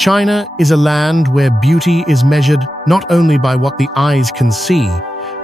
China is a land where beauty is measured not only by what the eyes can see,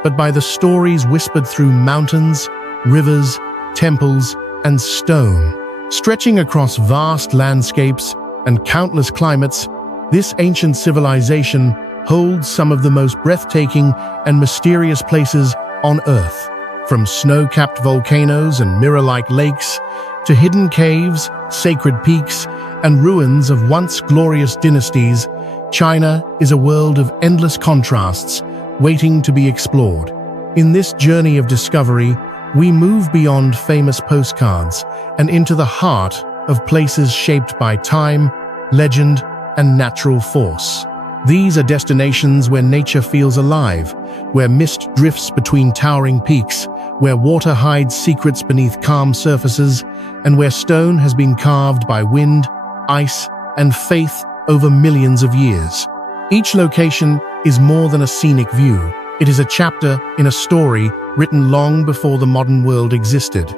but by the stories whispered through mountains, rivers, temples, and stone. Stretching across vast landscapes and countless climates, this ancient civilization holds some of the most breathtaking and mysterious places on Earth. From snow-capped volcanoes and mirror-like lakes to hidden caves, sacred peaks, and ruins of once glorious dynasties, China is a world of endless contrasts waiting to be explored. In this journey of discovery, we move beyond famous postcards and into the heart of places shaped by time, legend, and natural force. These are destinations where nature feels alive, where mist drifts between towering peaks, where water hides secrets beneath calm surfaces, and where stone has been carved by wind, ice, and faith over millions of years. Each location is more than a scenic view. It is a chapter in a story written long before the modern world existed.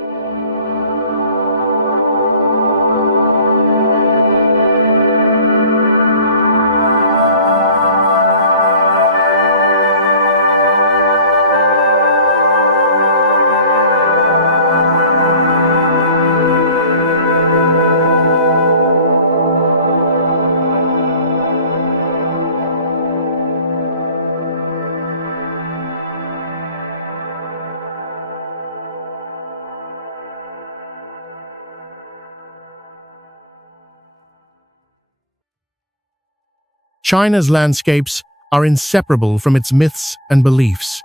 China's landscapes are inseparable from its myths and beliefs.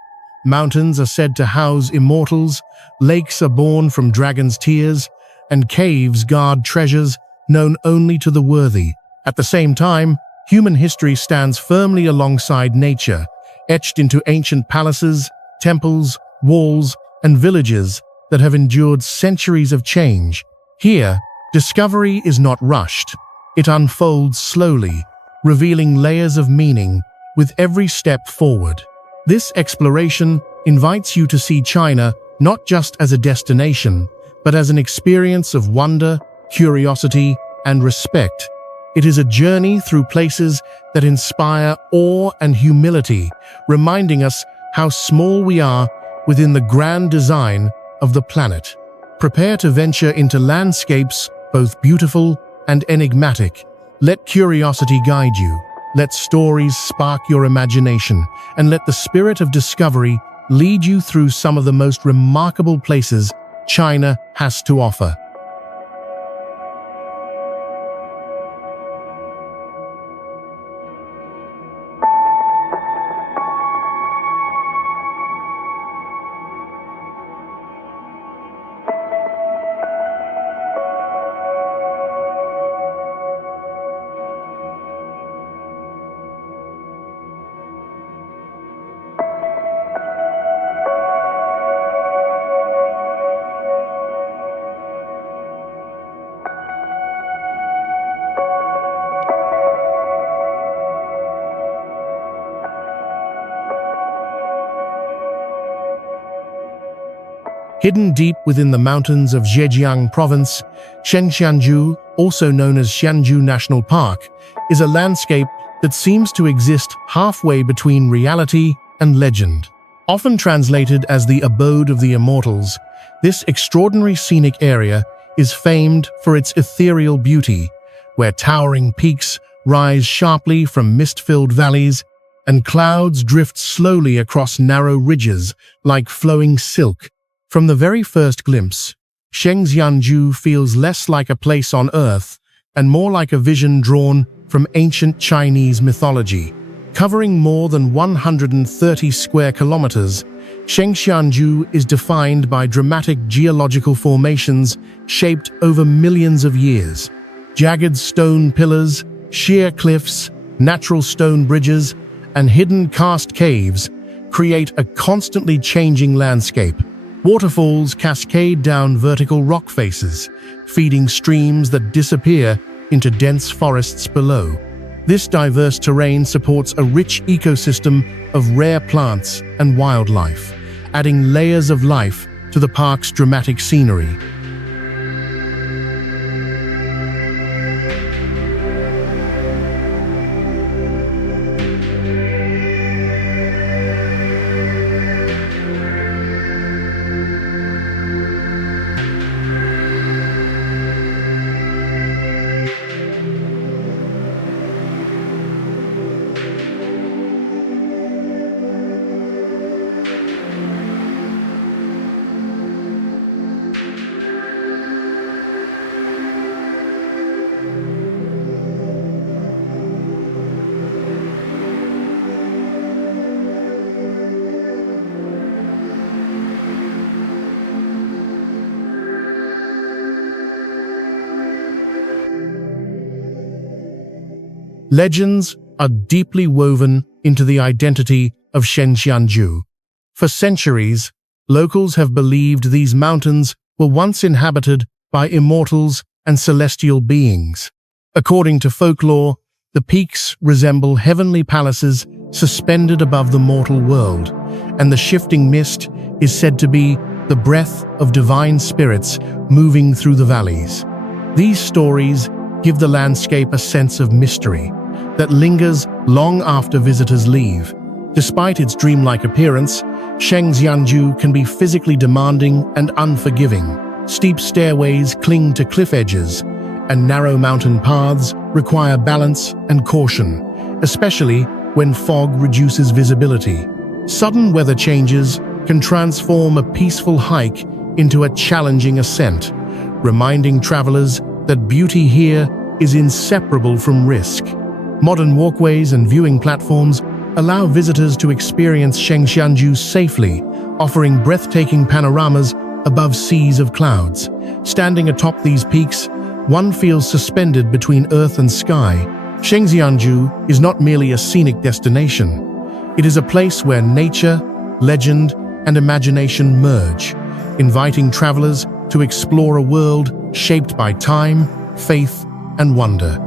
Mountains are said to house immortals, lakes are born from dragons' tears, and caves guard treasures known only to the worthy. At the same time, human history stands firmly alongside nature, etched into ancient palaces, temples, walls, and villages that have endured centuries of change. Here, discovery is not rushed. It unfolds slowly, revealing layers of meaning with every step forward. This exploration invites you to see China not just as a destination, but as an experience of wonder, curiosity, and respect. It is a journey through places that inspire awe and humility, reminding us how small we are within the grand design of the planet. Prepare to venture into landscapes both beautiful and enigmatic. Let curiosity guide you, let stories spark your imagination, and let the spirit of discovery lead you through some of the most remarkable places China has to offer. Hidden deep within the mountains of Zhejiang Province, Shengxianju, also known as Xianzhou National Park, is a landscape that seems to exist halfway between reality and legend. Often translated as the abode of the immortals, this extraordinary scenic area is famed for its ethereal beauty, where towering peaks rise sharply from mist-filled valleys and clouds drift slowly across narrow ridges like flowing silk. From the very first glimpse, Shengxianju feels less like a place on Earth and more like a vision drawn from ancient Chinese mythology. Covering more than 130 square kilometers, Shengxianju is defined by dramatic geological formations shaped over millions of years. Jagged stone pillars, sheer cliffs, natural stone bridges, and hidden karst caves create a constantly changing landscape. Waterfalls cascade down vertical rock faces, feeding streams that disappear into dense forests below. This diverse terrain supports a rich ecosystem of rare plants and wildlife, adding layers of life to the park's dramatic scenery. Legends are deeply woven into the identity of Shenzhenju. For centuries, locals have believed these mountains were once inhabited by immortals and celestial beings. According to folklore, the peaks resemble heavenly palaces suspended above the mortal world, and the shifting mist is said to be the breath of divine spirits moving through the valleys. These stories give the landscape a sense of mystery that lingers long after visitors leave. Despite its dreamlike appearance, Shenzhenju can be physically demanding and unforgiving. Steep stairways cling to cliff edges, and narrow mountain paths require balance and caution, especially when fog reduces visibility. Sudden weather changes can transform a peaceful hike into a challenging ascent, reminding travelers that beauty here is inseparable from risk. Modern walkways and viewing platforms allow visitors to experience Shenzhenju safely, offering breathtaking panoramas above seas of clouds. Standing atop these peaks, one feels suspended between earth and sky. Shenzhenju is not merely a scenic destination. It is a place where nature, legend, and imagination merge, inviting travelers to explore a world shaped by time, faith, and wonder.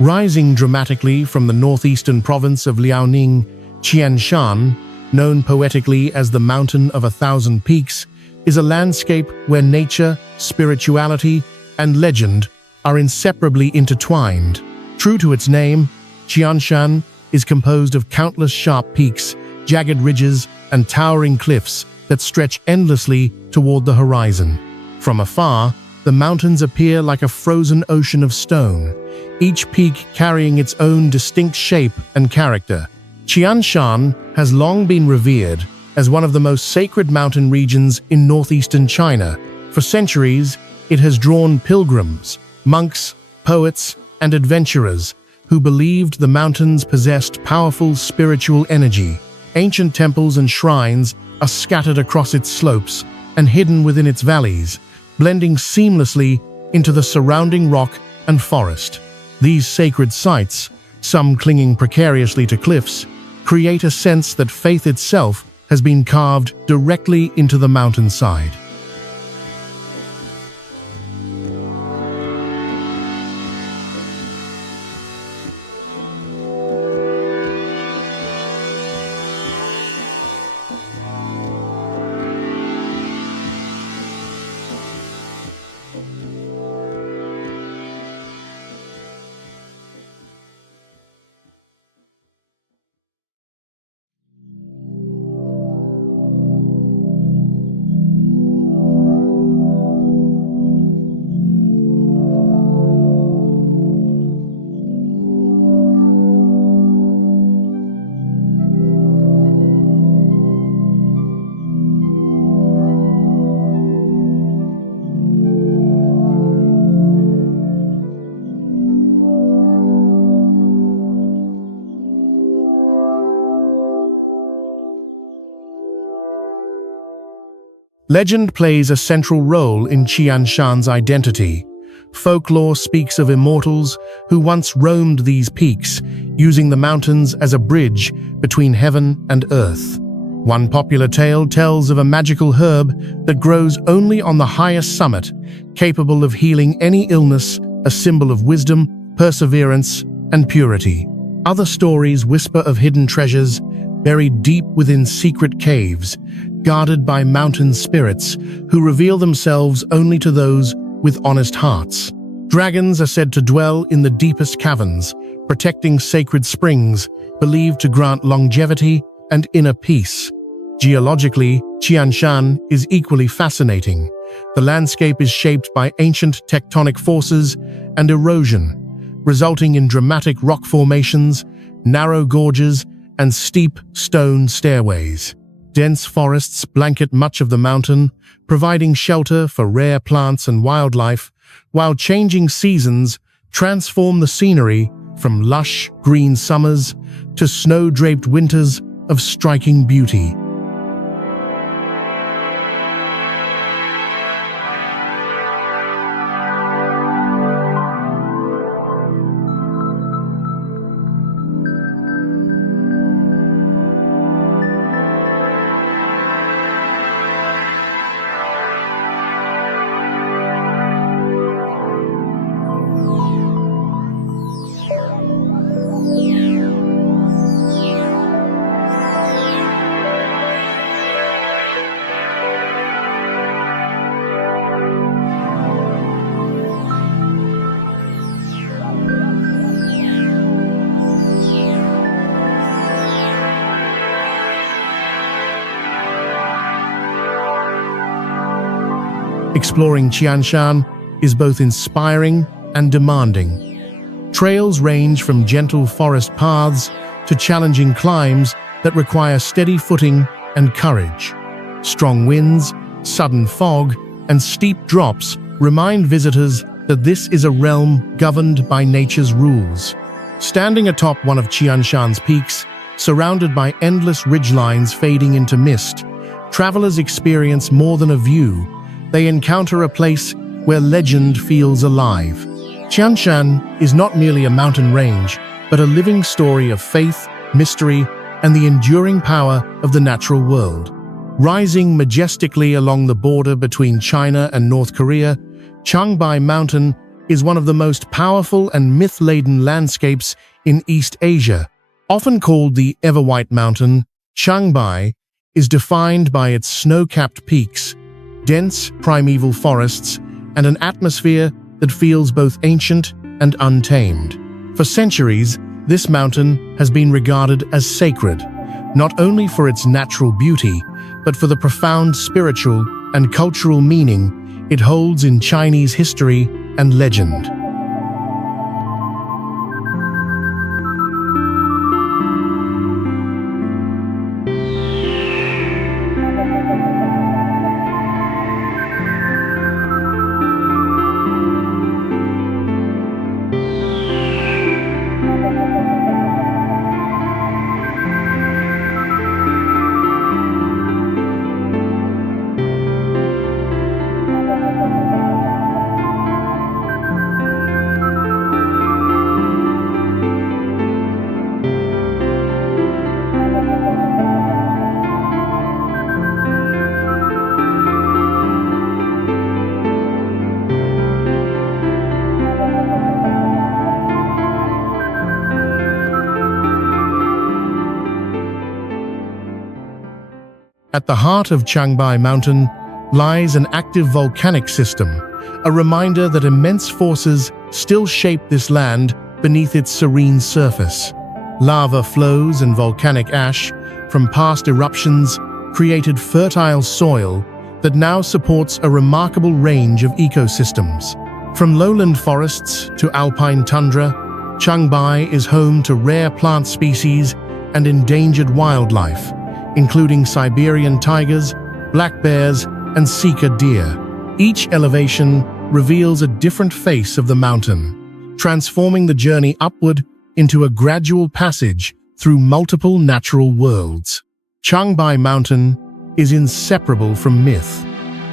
Rising dramatically from the northeastern province of Liaoning, Qianshan, known poetically as the Mountain of 1,000 Peaks, is a landscape where nature, spirituality, and legend are inseparably intertwined. True to its name, Qianshan is composed of countless sharp peaks, jagged ridges, and towering cliffs that stretch endlessly toward the horizon. From afar, the mountains appear like a frozen ocean of stone, each peak carrying its own distinct shape and character. Qianshan has long been revered as one of the most sacred mountain regions in northeastern China. For centuries, it has drawn pilgrims, monks, poets, and adventurers who believed the mountains possessed powerful spiritual energy. Ancient temples and shrines are scattered across its slopes and hidden within its valleys, blending seamlessly into the surrounding rock and forest. These sacred sites, some clinging precariously to cliffs, create a sense that faith itself has been carved directly into the mountainside. Legend plays a central role in Qianshan's identity. Folklore speaks of immortals who once roamed these peaks, using the mountains as a bridge between heaven and earth. One popular tale tells of a magical herb that grows only on the highest summit, capable of healing any illness, a symbol of wisdom, perseverance, and purity. Other stories whisper of hidden treasures buried deep within secret caves, guarded by mountain spirits who reveal themselves only to those with honest hearts. Dragons are said to dwell in the deepest caverns, protecting sacred springs, believed to grant longevity and inner peace. Geologically, Qianshan is equally fascinating. The landscape is shaped by ancient tectonic forces and erosion, resulting in dramatic rock formations, narrow gorges, and steep stone stairways. Dense forests blanket much of the mountain, providing shelter for rare plants and wildlife, while changing seasons transform the scenery from lush, green summers to snow-draped winters of striking beauty. Exploring Qianshan is both inspiring and demanding. Trails range from gentle forest paths to challenging climbs that require steady footing and courage. Strong winds, sudden fog, and steep drops remind visitors that this is a realm governed by nature's rules. Standing atop one of Qianshan's peaks, surrounded by endless ridgelines fading into mist, travelers experience more than a view. They encounter a place where legend feels alive. Qianshan is not merely a mountain range, but a living story of faith, mystery, and the enduring power of the natural world. Rising majestically along the border between China and North Korea, Changbai Mountain is one of the most powerful and myth-laden landscapes in East Asia. Often called the Everwhite Mountain, Changbai is defined by its snow-capped peaks, dense primeval forests, and an atmosphere that feels both ancient and untamed. For centuries, this mountain has been regarded as sacred, not only for its natural beauty, but for the profound spiritual and cultural meaning it holds in Chinese history and legend. At the heart of Changbai Mountain lies an active volcanic system, a reminder that immense forces still shape this land beneath its serene surface. Lava flows and volcanic ash from past eruptions created fertile soil that now supports a remarkable range of ecosystems. From lowland forests to alpine tundra, Changbai is home to rare plant species and endangered wildlife, including Siberian tigers, black bears, and Sika deer. Each elevation reveals a different face of the mountain, transforming the journey upward into a gradual passage through multiple natural worlds. Changbai Mountain is inseparable from myth.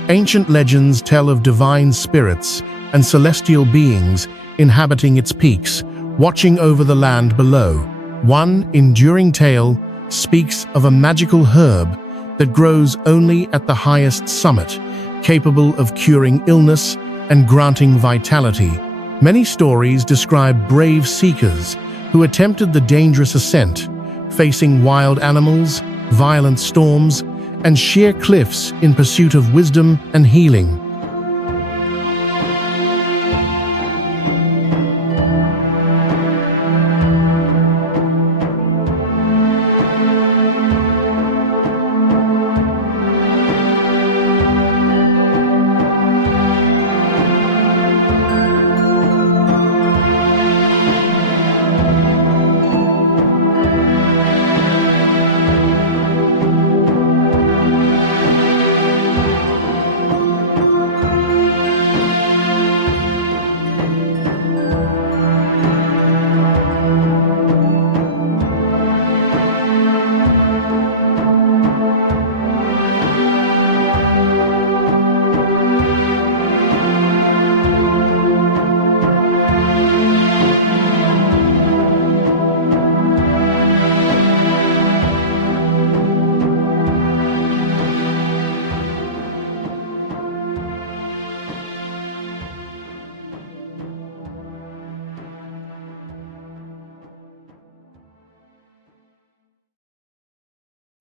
Ancient legends tell of divine spirits and celestial beings inhabiting its peaks, watching over the land below. One enduring tale speaks of a magical herb that grows only at the highest summit, capable of curing illness and granting vitality. Many stories describe brave seekers who attempted the dangerous ascent, facing wild animals, violent storms, and sheer cliffs in pursuit of wisdom and healing.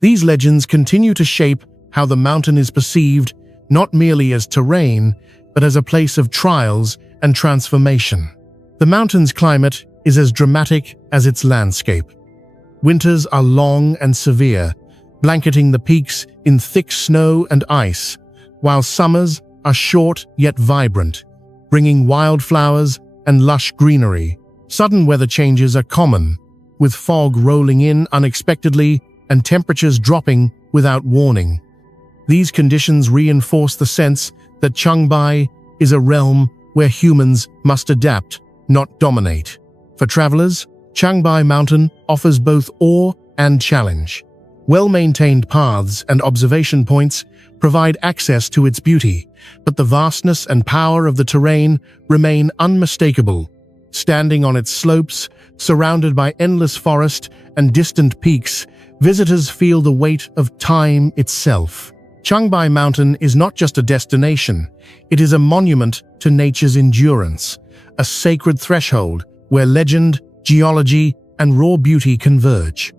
These legends continue to shape how the mountain is perceived, not merely as terrain, but as a place of trials and transformation. The mountain's climate is as dramatic as its landscape. Winters are long and severe, blanketing the peaks in thick snow and ice, while summers are short yet vibrant, bringing wildflowers and lush greenery. Sudden weather changes are common, with fog rolling in unexpectedly and temperatures dropping without warning. These conditions reinforce the sense that Changbai is a realm where humans must adapt, not dominate. For travelers, Changbai Mountain offers both awe and challenge. Well-maintained paths and observation points provide access to its beauty, but the vastness and power of the terrain remain unmistakable. Standing on its slopes, surrounded by endless forest and distant peaks, visitors feel the weight of time itself. Changbai Mountain is not just a destination, it is a monument to nature's endurance, a sacred threshold where legend, geology, and raw beauty converge.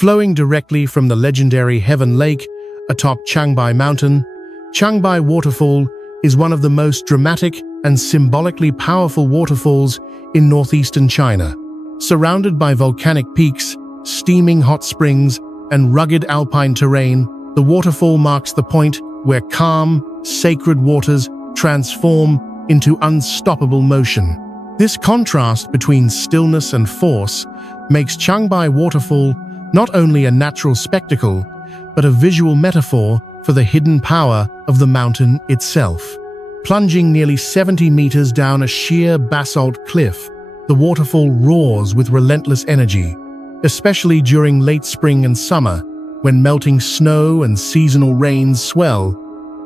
Flowing directly from the legendary Heaven Lake atop Changbai Mountain, Changbai Waterfall is one of the most dramatic and symbolically powerful waterfalls in northeastern China. Surrounded by volcanic peaks, steaming hot springs, and rugged alpine terrain, the waterfall marks the point where calm, sacred waters transform into unstoppable motion. This contrast between stillness and force makes Changbai Waterfall not only a natural spectacle, but a visual metaphor for the hidden power of the mountain itself. Plunging nearly 70 meters down a sheer basalt cliff, the waterfall roars with relentless energy, especially during late spring and summer, when melting snow and seasonal rains swell.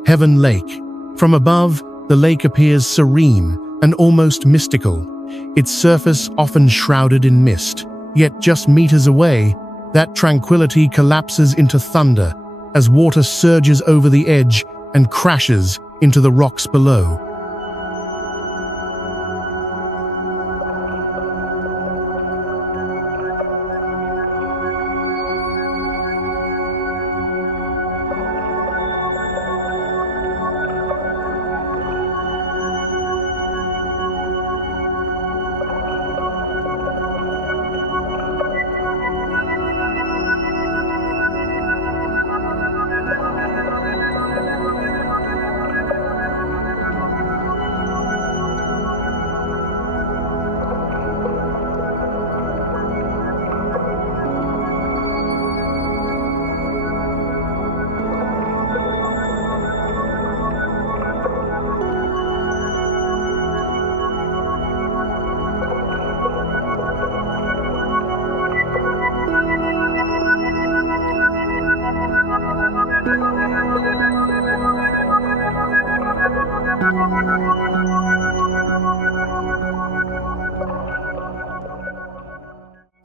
Heaven Lake. From above, the lake appears serene and almost mystical, its surface often shrouded in mist. Yet just meters away, that tranquility collapses into thunder as water surges over the edge and crashes into the rocks below.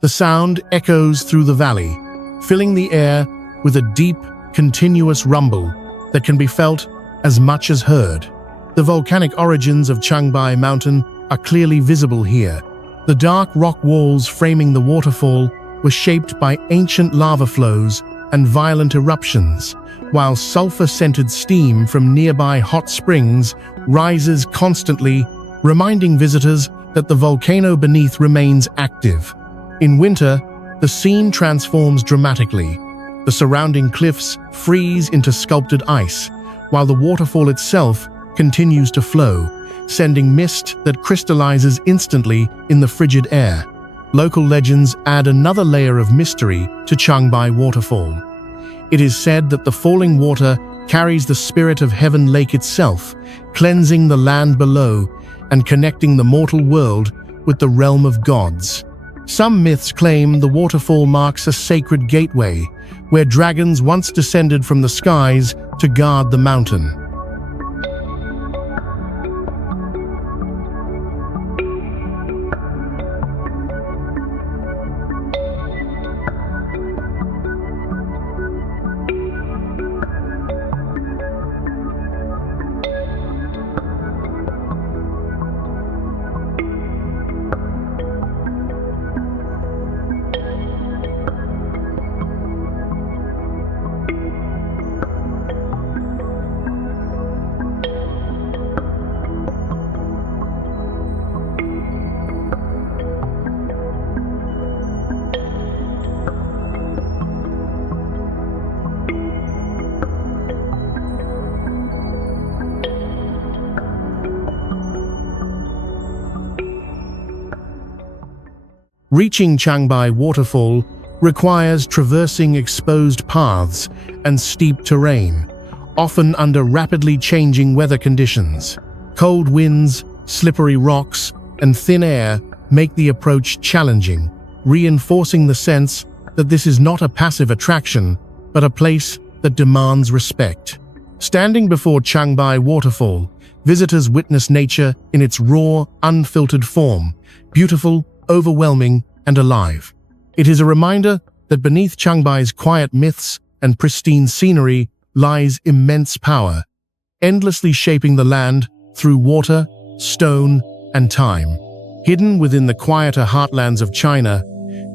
The sound echoes through the valley, filling the air with a deep, continuous rumble that can be felt as much as heard. The volcanic origins of Changbai Mountain are clearly visible here. The dark rock walls framing the waterfall were shaped by ancient lava flows and violent eruptions, while sulfur-scented steam from nearby hot springs rises constantly, reminding visitors that the volcano beneath remains active. In winter, the scene transforms dramatically. The surrounding cliffs freeze into sculpted ice, while the waterfall itself continues to flow, sending mist that crystallizes instantly in the frigid air. Local legends add another layer of mystery to Changbai Waterfall. It is said that the falling water carries the spirit of Heaven Lake itself, cleansing the land below and connecting the mortal world with the realm of gods. Some myths claim the waterfall marks a sacred gateway, where dragons once descended from the skies to guard the mountain. Reaching Changbai Waterfall requires traversing exposed paths and steep terrain, often under rapidly changing weather conditions. Cold winds, slippery rocks, and thin air make the approach challenging, reinforcing the sense that this is not a passive attraction, but a place that demands respect. Standing before Changbai Waterfall, visitors witness nature in its raw, unfiltered form, beautiful, overwhelming, and alive. It is a reminder that beneath Changbai's quiet myths and pristine scenery lies immense power, endlessly shaping the land through water, stone, and time. Hidden within the quieter heartlands of China,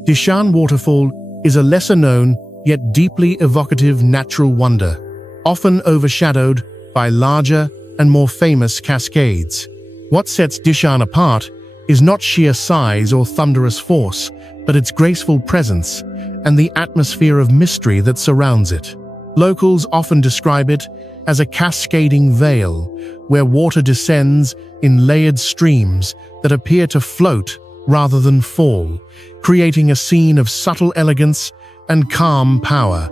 Dishan Waterfall is a lesser-known yet deeply evocative natural wonder, often overshadowed by larger and more famous cascades. What sets Dishan apart is not sheer size or thunderous force, but its graceful presence and the atmosphere of mystery that surrounds it. Locals often describe it as a cascading vale, where water descends in layered streams that appear to float rather than fall, creating a scene of subtle elegance and calm power.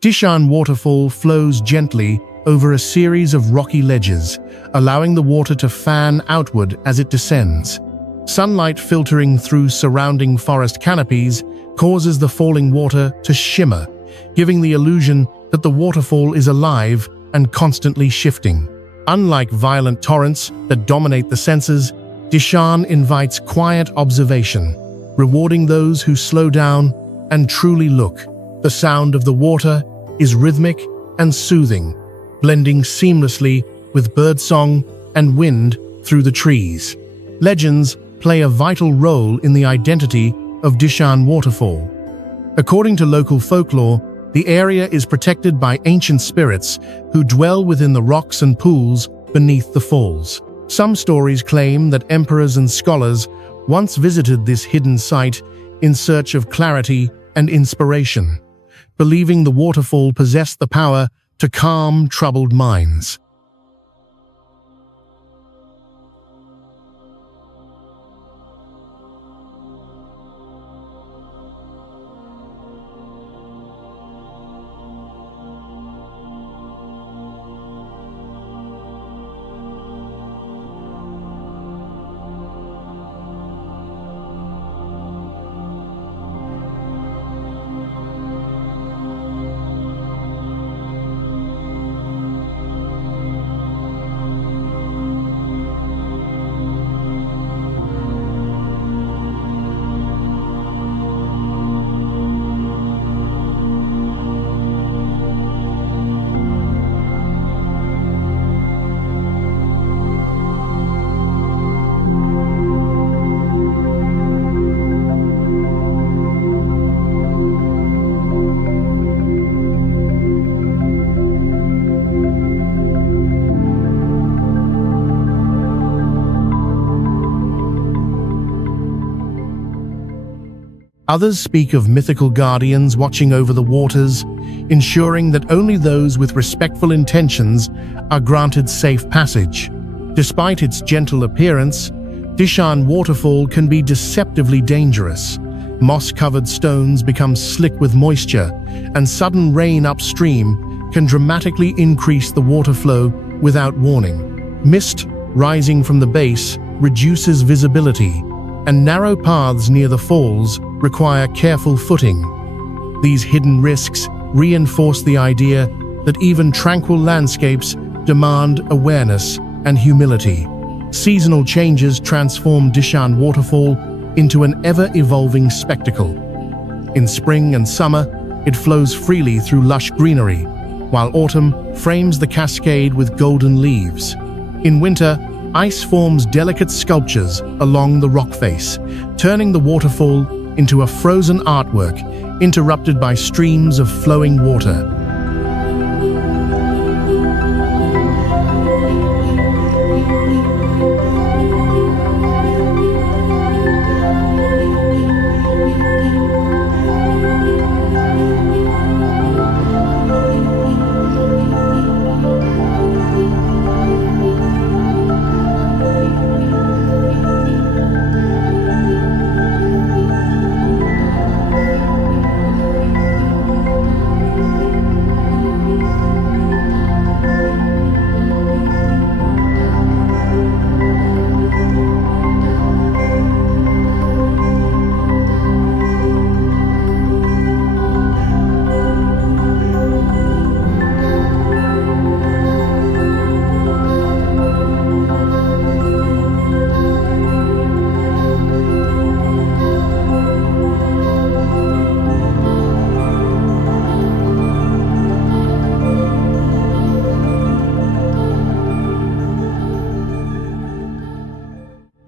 Dishan Waterfall flows gently over a series of rocky ledges, allowing the water to fan outward as it descends. Sunlight filtering through surrounding forest canopies causes the falling water to shimmer, giving the illusion that the waterfall is alive and constantly shifting. Unlike violent torrents that dominate the senses, Dishan invites quiet observation, rewarding those who slow down and truly look. The sound of the water is rhythmic and soothing, blending seamlessly with birdsong and wind through the trees. Legends play a vital role in the identity of Dishan Waterfall. According to local folklore, the area is protected by ancient spirits who dwell within the rocks and pools beneath the falls. Some stories claim that emperors and scholars once visited this hidden site in search of clarity and inspiration, believing the waterfall possessed the power to calm troubled minds. Others speak of mythical guardians watching over the waters, ensuring that only those with respectful intentions are granted safe passage. Despite its gentle appearance, Dishan waterfall can be deceptively dangerous. Moss-covered stones become slick with moisture, and sudden rain upstream can dramatically increase the water flow without warning. Mist rising from the base reduces visibility, and narrow paths near the falls require careful footing. These hidden risks reinforce the idea that even tranquil landscapes demand awareness and humility. Seasonal changes transform Dishan waterfall into an ever-evolving spectacle. In spring and summer, it flows freely through lush greenery, while autumn frames the cascade with golden leaves. In winter, ice forms delicate sculptures along the rock face, turning the waterfall into a frozen artwork interrupted by streams of flowing water.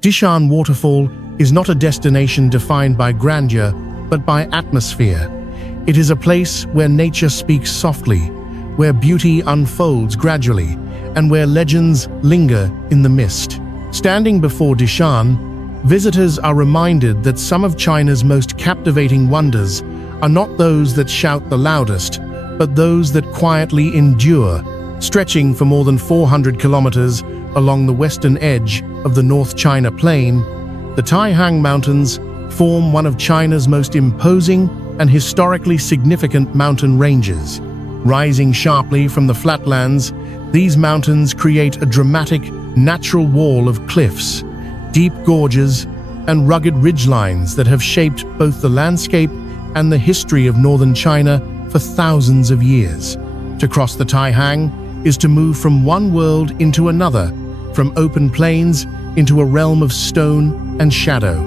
Dishan waterfall is not a destination defined by grandeur, but by atmosphere. It is a place where nature speaks softly, where beauty unfolds gradually, and where legends linger in the mist. Standing before Dishan, visitors are reminded that some of China's most captivating wonders are not those that shout the loudest, but those that quietly endure. Stretching for more than 400 kilometers along the western edge of the North China Plain, the Taihang Mountains form one of China's most imposing and historically significant mountain ranges. Rising sharply from the flatlands, these mountains create a dramatic, natural wall of cliffs, deep gorges, and rugged ridgelines that have shaped both the landscape and the history of northern China for thousands of years. To cross the Taihang is to move from one world into another, from open plains into a realm of stone and shadow.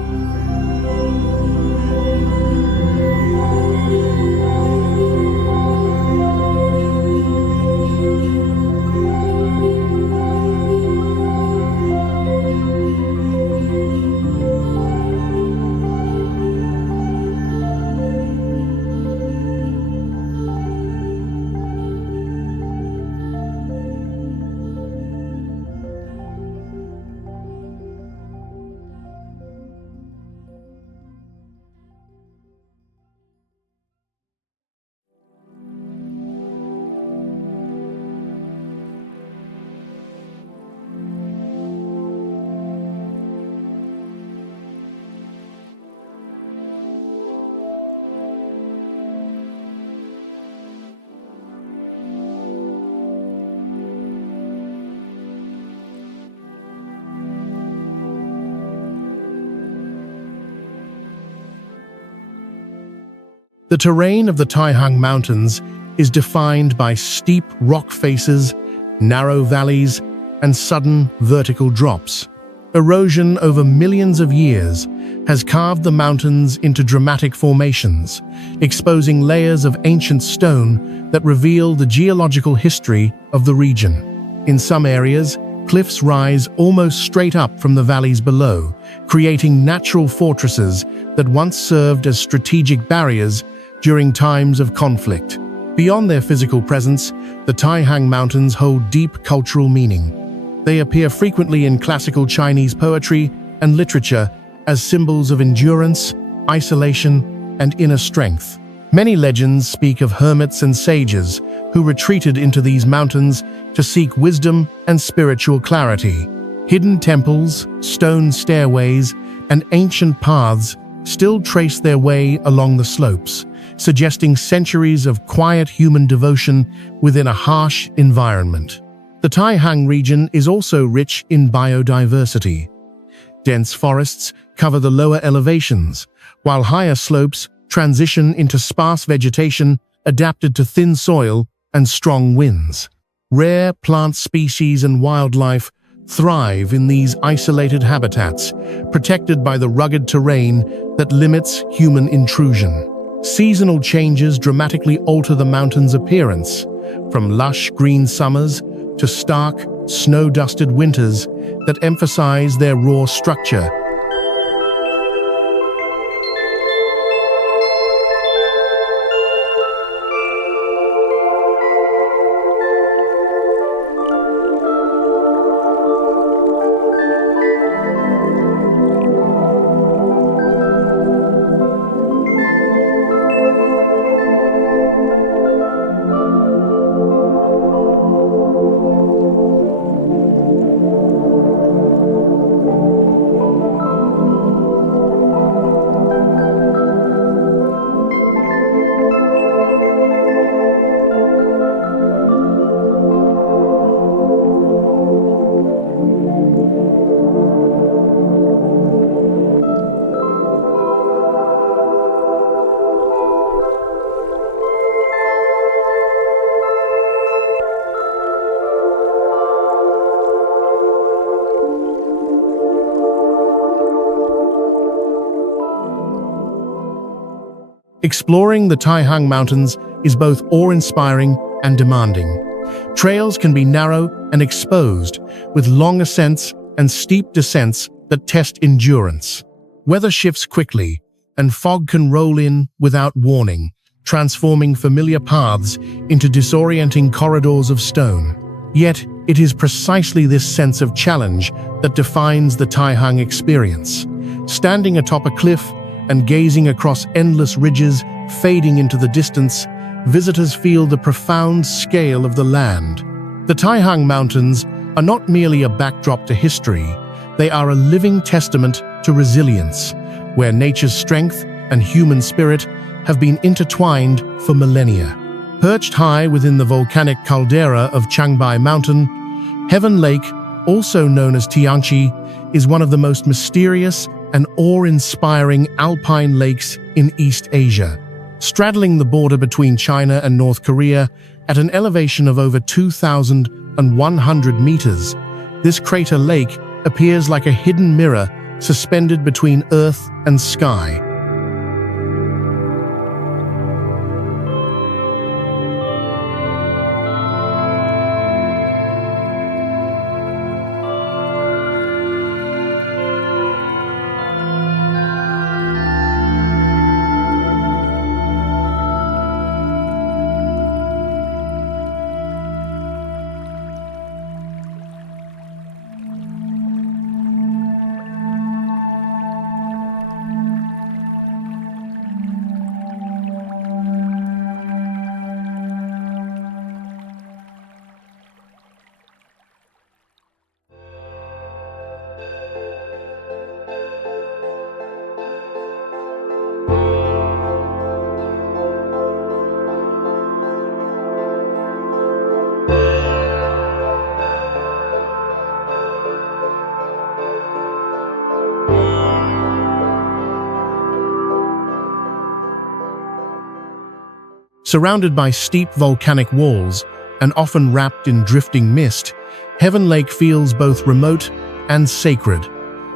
The terrain of the Taihang Mountains is defined by steep rock faces, narrow valleys, and sudden vertical drops. Erosion over millions of years has carved the mountains into dramatic formations, exposing layers of ancient stone that reveal the geological history of the region. In some areas, cliffs rise almost straight up from the valleys below, creating natural fortresses that once served as strategic barriers during times of conflict. Beyond their physical presence, the Taihang Mountains hold deep cultural meaning. They appear frequently in classical Chinese poetry and literature as symbols of endurance, isolation, and inner strength. Many legends speak of hermits and sages who retreated into these mountains to seek wisdom and spiritual clarity. Hidden temples, stone stairways, and ancient paths still trace their way along the slopes, suggesting centuries of quiet human devotion within a harsh environment. The Taihang region is also rich in biodiversity. Dense forests cover the lower elevations, while higher slopes transition into sparse vegetation adapted to thin soil and strong winds. Rare plant species and wildlife thrive in these isolated habitats, protected by the rugged terrain that limits human intrusion. Seasonal changes dramatically alter the mountain's appearance, from lush green summers to stark, snow-dusted winters that emphasize their raw structure. Exploring the Taihang Mountains is both awe-inspiring and demanding. Trails can be narrow and exposed, with long ascents and steep descents that test endurance. Weather shifts quickly, and fog can roll in without warning, transforming familiar paths into disorienting corridors of stone. Yet, it is precisely this sense of challenge that defines the Taihang experience. Standing atop a cliff and gazing across endless ridges fading into the distance, visitors feel the profound scale of the land. The Taihang Mountains are not merely a backdrop to history, they are a living testament to resilience, where nature's strength and human spirit have been intertwined for millennia. Perched high within the volcanic caldera of Changbai Mountain, Heaven Lake, also known as Tianqi, is one of the most mysterious and awe-inspiring alpine lakes in East Asia. Straddling the border between China and North Korea at an elevation of over 2,100 meters, this crater lake appears like a hidden mirror suspended between earth and sky. Surrounded by steep volcanic walls and often wrapped in drifting mist, Heaven Lake feels both remote and sacred,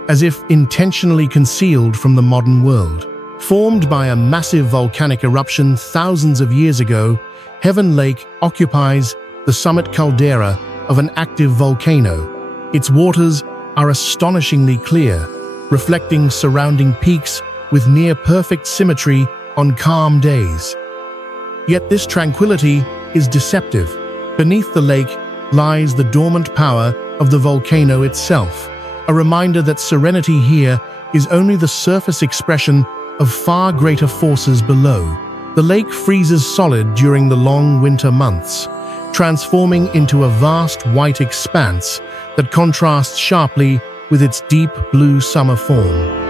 as if intentionally concealed from the modern world. Formed by a massive volcanic eruption thousands of years ago, Heaven Lake occupies the summit caldera of an active volcano. Its waters are astonishingly clear, reflecting surrounding peaks with near-perfect symmetry on calm days. Yet this tranquility is deceptive. Beneath the lake lies the dormant power of the volcano itself, a reminder that serenity here is only the surface expression of far greater forces below. The lake freezes solid during the long winter months, transforming into a vast white expanse that contrasts sharply with its deep blue summer form.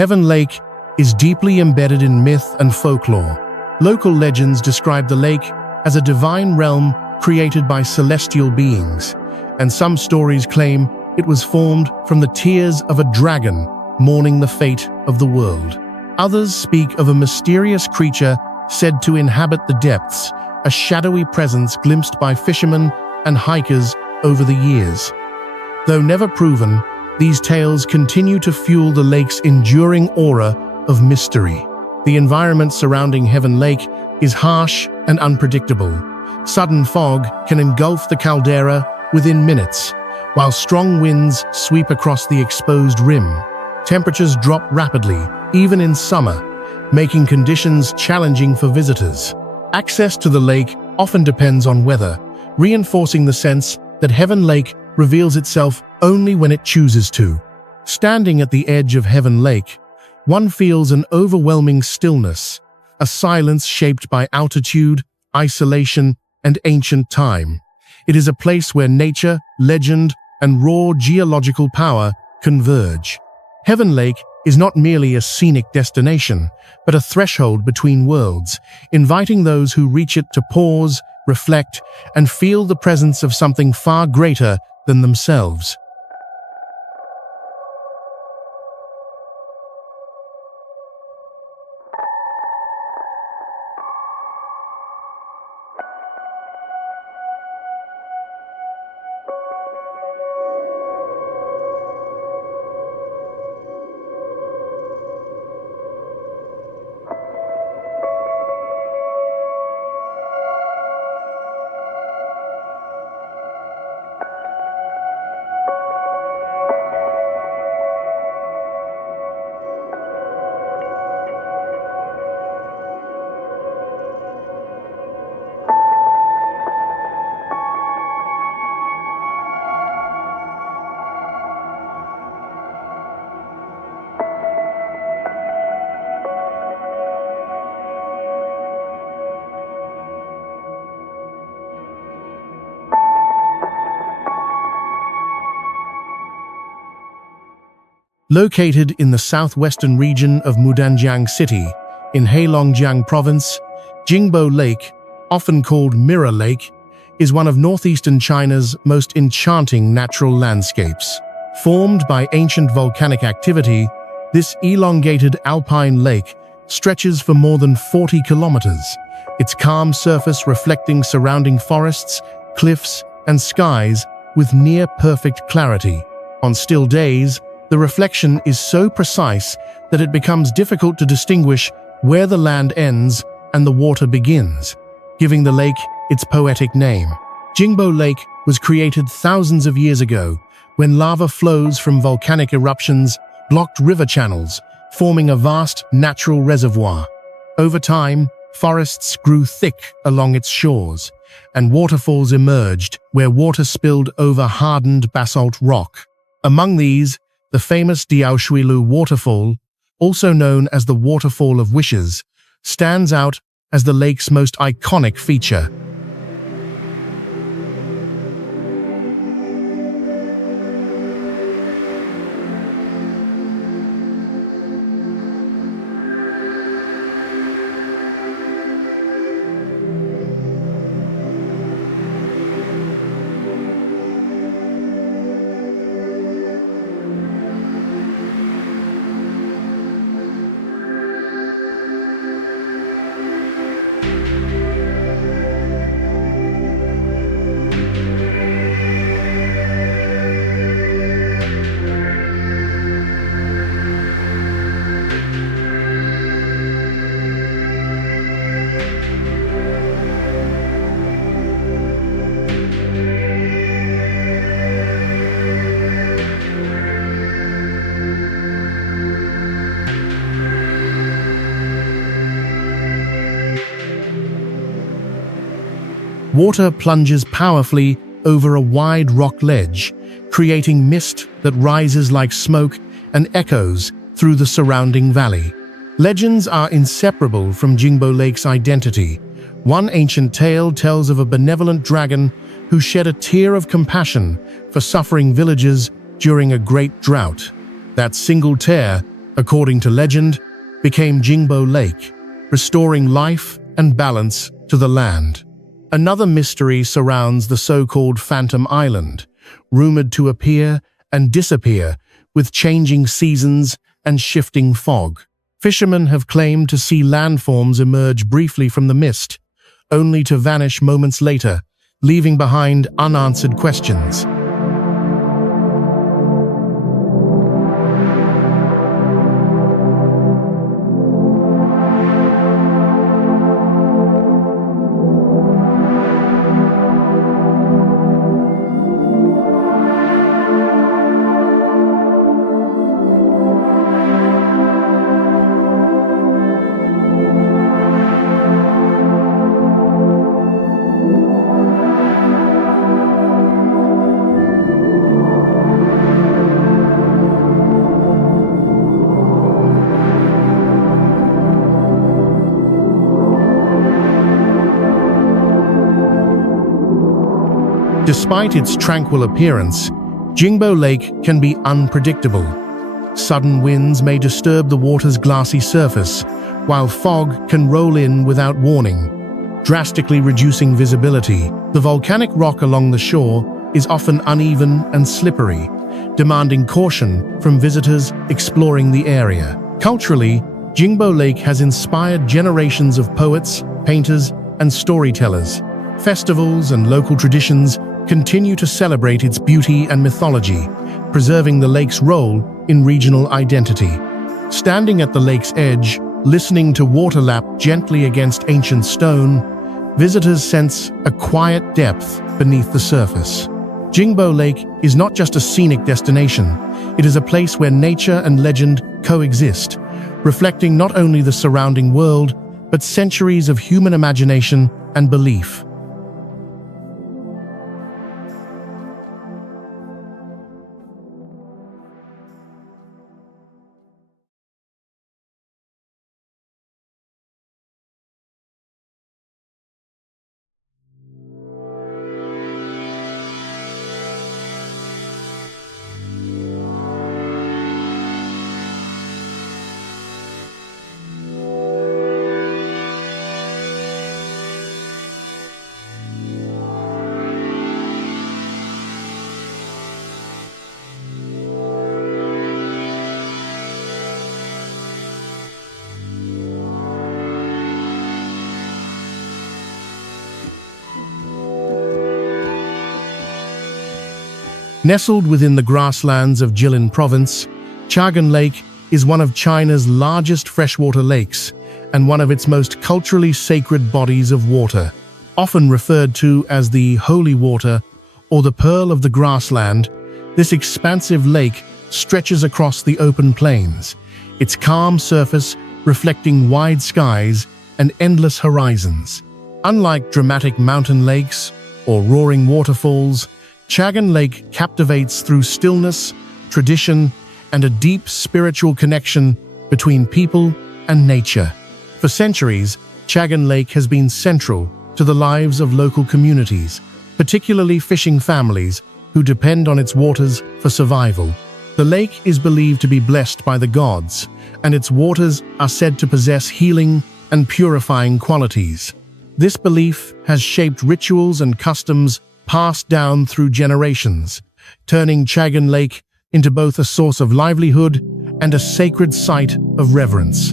Heaven Lake is deeply embedded in myth and folklore. Local legends describe the lake as a divine realm created by celestial beings, and some stories claim it was formed from the tears of a dragon mourning the fate of the world. Others speak of a mysterious creature said to inhabit the depths, a shadowy presence glimpsed by fishermen and hikers over the years. Though never proven, these tales continue to fuel the lake's enduring aura of mystery. The environment surrounding Heaven Lake is harsh and unpredictable. Sudden fog can engulf the caldera within minutes, while strong winds sweep across the exposed rim. Temperatures drop rapidly, even in summer, making conditions challenging for visitors. Access to the lake often depends on weather, reinforcing the sense that Heaven Lake reveals itself only when it chooses to. Standing at the edge of Heaven Lake, one feels an overwhelming stillness, a silence shaped by altitude, isolation, and ancient time. It is a place where nature, legend, and raw geological power converge. Heaven Lake is not merely a scenic destination, but a threshold between worlds, inviting those who reach it to pause, reflect, and feel the presence of something far greater than themselves. Located in the southwestern region of Mudanjiang City, in Heilongjiang Province, Jingbo Lake, often called Mirror Lake, is one of northeastern China's most enchanting natural landscapes. Formed by ancient volcanic activity, this elongated alpine lake stretches for more than 40 kilometers, its calm surface reflecting surrounding forests, cliffs, and skies with near-perfect clarity. On still days, the reflection is so precise that it becomes difficult to distinguish where the land ends and the water begins, giving the lake its poetic name. Jingbo Lake was created thousands of years ago when lava flows from volcanic eruptions blocked river channels, forming a vast natural reservoir. Over time, forests grew thick along its shores, and waterfalls emerged where water spilled over hardened basalt rock. Among these, the famous Diaoshuilu waterfall, also known as the Waterfall of Wishes, stands out as the lake's most iconic feature. Water plunges powerfully over a wide rock ledge, creating mist that rises like smoke and echoes through the surrounding valley. Legends are inseparable from Jingbo Lake's identity. One ancient tale tells of a benevolent dragon who shed a tear of compassion for suffering villagers during a great drought. That single tear, according to legend, became Jingbo Lake, restoring life and balance to the land. Another mystery surrounds the so-called Phantom Island, rumored to appear and disappear with changing seasons and shifting fog. Fishermen have claimed to see landforms emerge briefly from the mist, only to vanish moments later, leaving behind unanswered questions. Despite its tranquil appearance, Jingbo Lake can be unpredictable. Sudden winds may disturb the water's glassy surface, while fog can roll in without warning, drastically reducing visibility. The volcanic rock along the shore is often uneven and slippery, demanding caution from visitors exploring the area. Culturally, Jingbo Lake has inspired generations of poets, painters, and storytellers. Festivals and local traditions continue to celebrate its beauty and mythology, preserving the lake's role in regional identity. Standing at the lake's edge, listening to water lap gently against ancient stone, visitors sense a quiet depth beneath the surface. Jingbo Lake is not just a scenic destination, it is a place where nature and legend coexist, reflecting not only the surrounding world, but centuries of human imagination and belief. Nestled within the grasslands of Jilin Province, Chagan Lake is one of China's largest freshwater lakes and one of its most culturally sacred bodies of water. Often referred to as the Holy Water or the Pearl of the Grassland, this expansive lake stretches across the open plains, its calm surface reflecting wide skies and endless horizons. Unlike dramatic mountain lakes or roaring waterfalls, Chagan Lake captivates through stillness, tradition, and a deep spiritual connection between people and nature. For centuries, Chagan Lake has been central to the lives of local communities, particularly fishing families who depend on its waters for survival. The lake is believed to be blessed by the gods, and its waters are said to possess healing and purifying qualities. This belief has shaped rituals and customs passed down through generations, turning Chagan Lake into both a source of livelihood and a sacred site of reverence.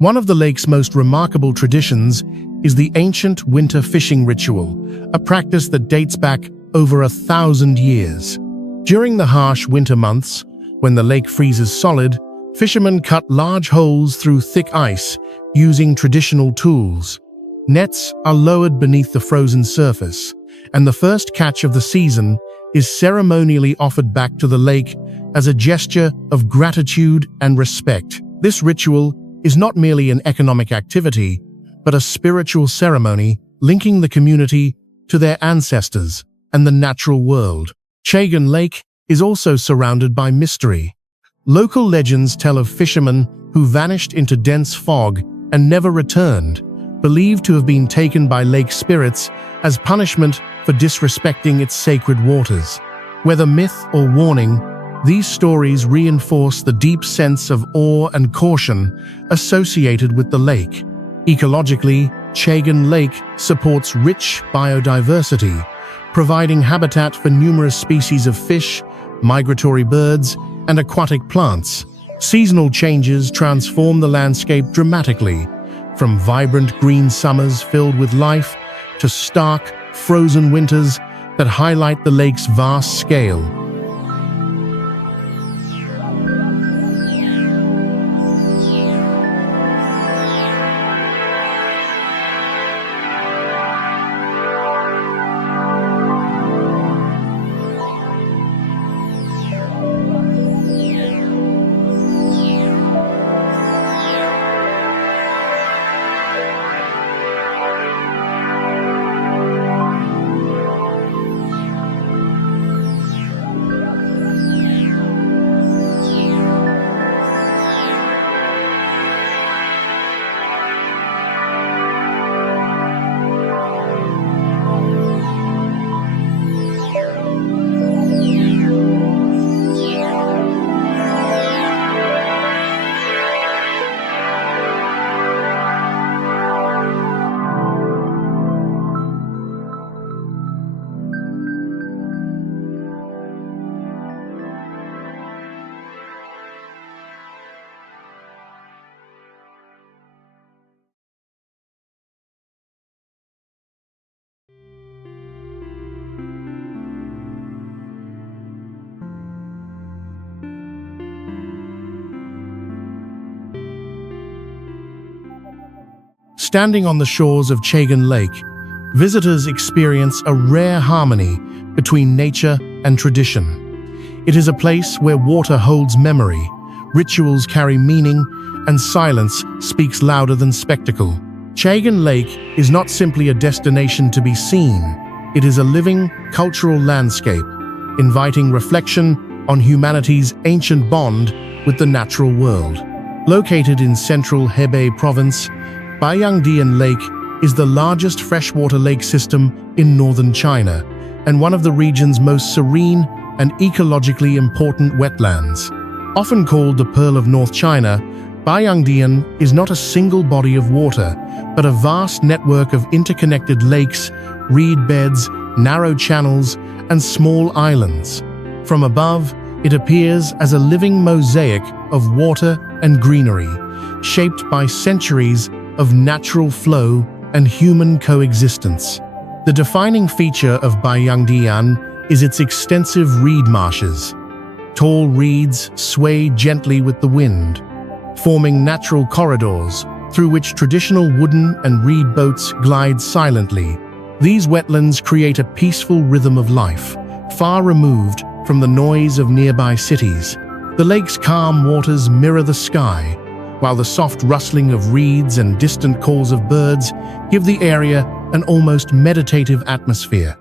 One of the lake's most remarkable traditions is the ancient winter fishing ritual, a practice that dates back over 1,000 years. During the harsh winter months, when the lake freezes solid, fishermen cut large holes through thick ice using traditional tools. Nets are lowered beneath the frozen surface, and the first catch of the season is ceremonially offered back to the lake as a gesture of gratitude and respect. This ritual is not merely an economic activity, but a spiritual ceremony linking the community to their ancestors and the natural world. Chagan Lake is also surrounded by mystery. Local legends tell of fishermen who vanished into dense fog and never returned, believed to have been taken by lake spirits as punishment for disrespecting its sacred waters. Whether myth or warning, these stories reinforce the deep sense of awe and caution associated with the lake. Ecologically, Chagan Lake supports rich biodiversity, providing habitat for numerous species of fish, migratory birds, and aquatic plants. Seasonal changes transform the landscape dramatically, from vibrant green summers filled with life to stark, frozen winters that highlight the lake's vast scale. Standing on the shores of Chagan Lake, visitors experience a rare harmony between nature and tradition. It is a place where water holds memory, rituals carry meaning, and silence speaks louder than spectacle. Chagan Lake is not simply a destination to be seen. It is a living, cultural landscape, inviting reflection on humanity's ancient bond with the natural world. Located in central Hebei province, Baiyangdian Lake is the largest freshwater lake system in northern China and one of the region's most serene and ecologically important wetlands. Often called the Pearl of North China, Baiyangdian is not a single body of water, but a vast network of interconnected lakes, reed beds, narrow channels, and small islands. From above, it appears as a living mosaic of water and greenery, shaped by centuries of natural flow and human coexistence. The defining feature of Baiyangdian is its extensive reed marshes. Tall reeds sway gently with the wind, forming natural corridors through which traditional wooden and reed boats glide silently. These wetlands create a peaceful rhythm of life, far removed from the noise of nearby cities. The lake's calm waters mirror the sky, while the soft rustling of reeds and distant calls of birds give the area an almost meditative atmosphere.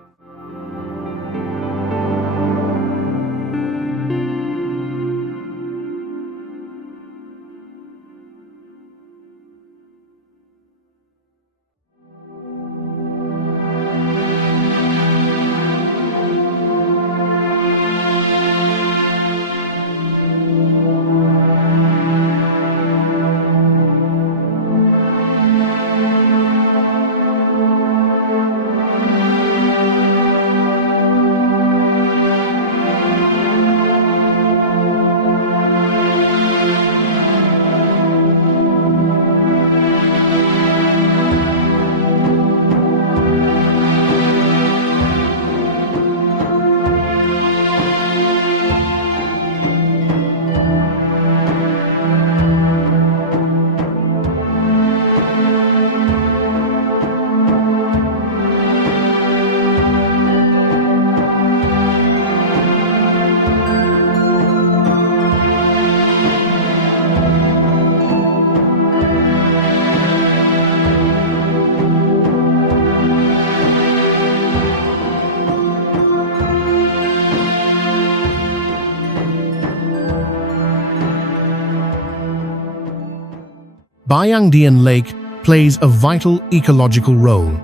Bayangdian Lake plays a vital ecological role.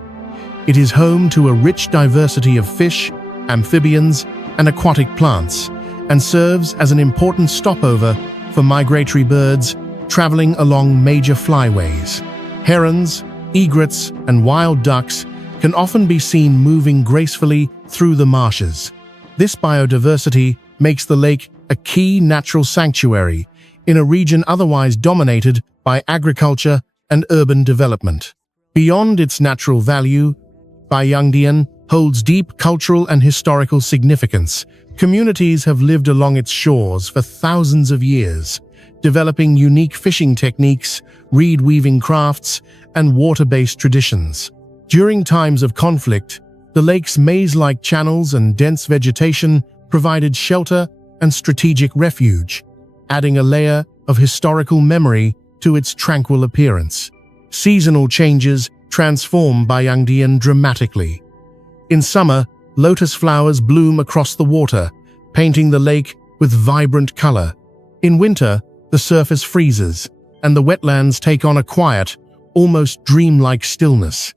It is home to a rich diversity of fish, amphibians, and aquatic plants, and serves as an important stopover for migratory birds traveling along major flyways. Herons, egrets, and wild ducks can often be seen moving gracefully through the marshes. This biodiversity makes the lake a key natural sanctuary in a region otherwise dominated by agriculture and urban development. Beyond its natural value, Bayangdian holds deep cultural and historical significance. Communities have lived along its shores for thousands of years, developing unique fishing techniques, reed-weaving crafts, and water-based traditions. During times of conflict, the lake's maze-like channels and dense vegetation provided shelter and strategic refuge, adding a layer of historical memory to its tranquil appearance. Seasonal changes transform Bayangdian dramatically. In summer, lotus flowers bloom across the water, painting the lake with vibrant color. In winter, the surface freezes, and the wetlands take on a quiet, almost dreamlike stillness.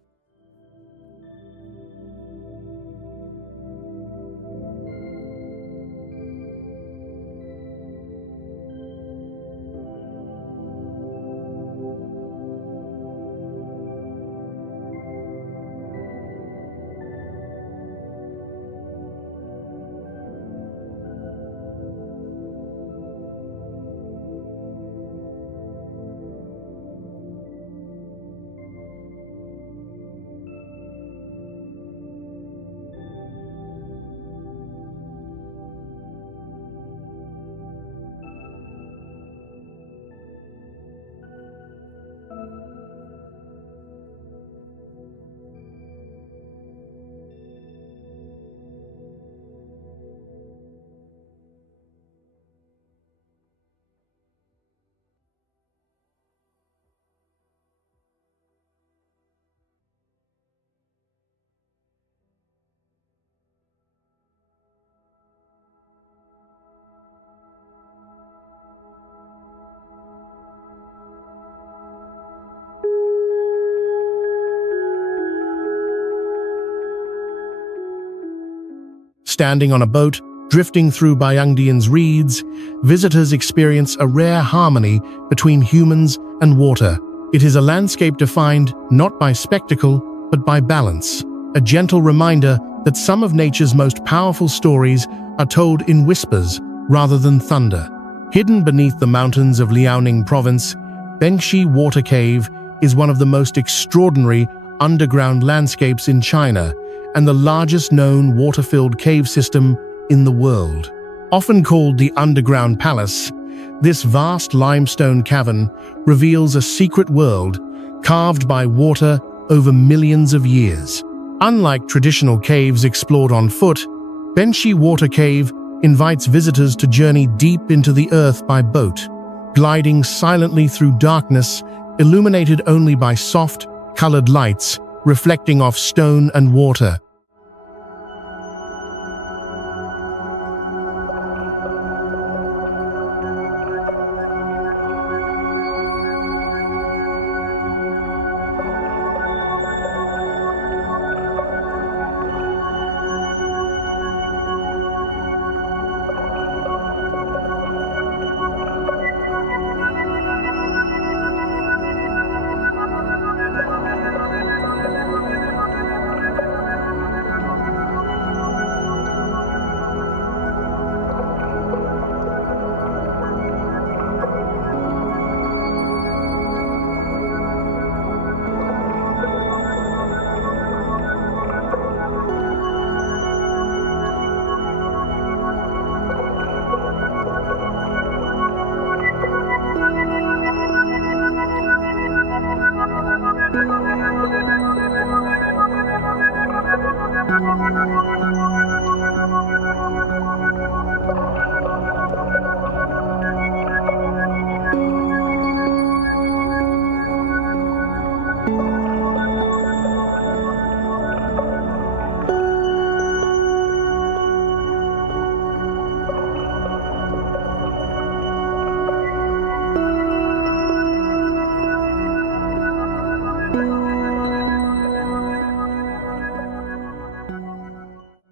Standing on a boat, drifting through Bayangdian's reeds, visitors experience a rare harmony between humans and water. It is a landscape defined not by spectacle, but by balance, a gentle reminder that some of nature's most powerful stories are told in whispers rather than thunder. Hidden beneath the mountains of Liaoning Province, Bengshi Water Cave is one of the most extraordinary underground landscapes in China, and the largest known water-filled cave system in the world. Often called the Underground Palace, this vast limestone cavern reveals a secret world carved by water over millions of years. Unlike traditional caves explored on foot, Bengshi Water Cave invites visitors to journey deep into the earth by boat, gliding silently through darkness, illuminated only by soft, colored lights reflecting off stone and water.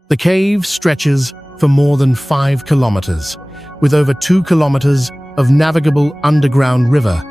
The cave stretches for more than 5 kilometers, with over 2 kilometers of navigable underground river.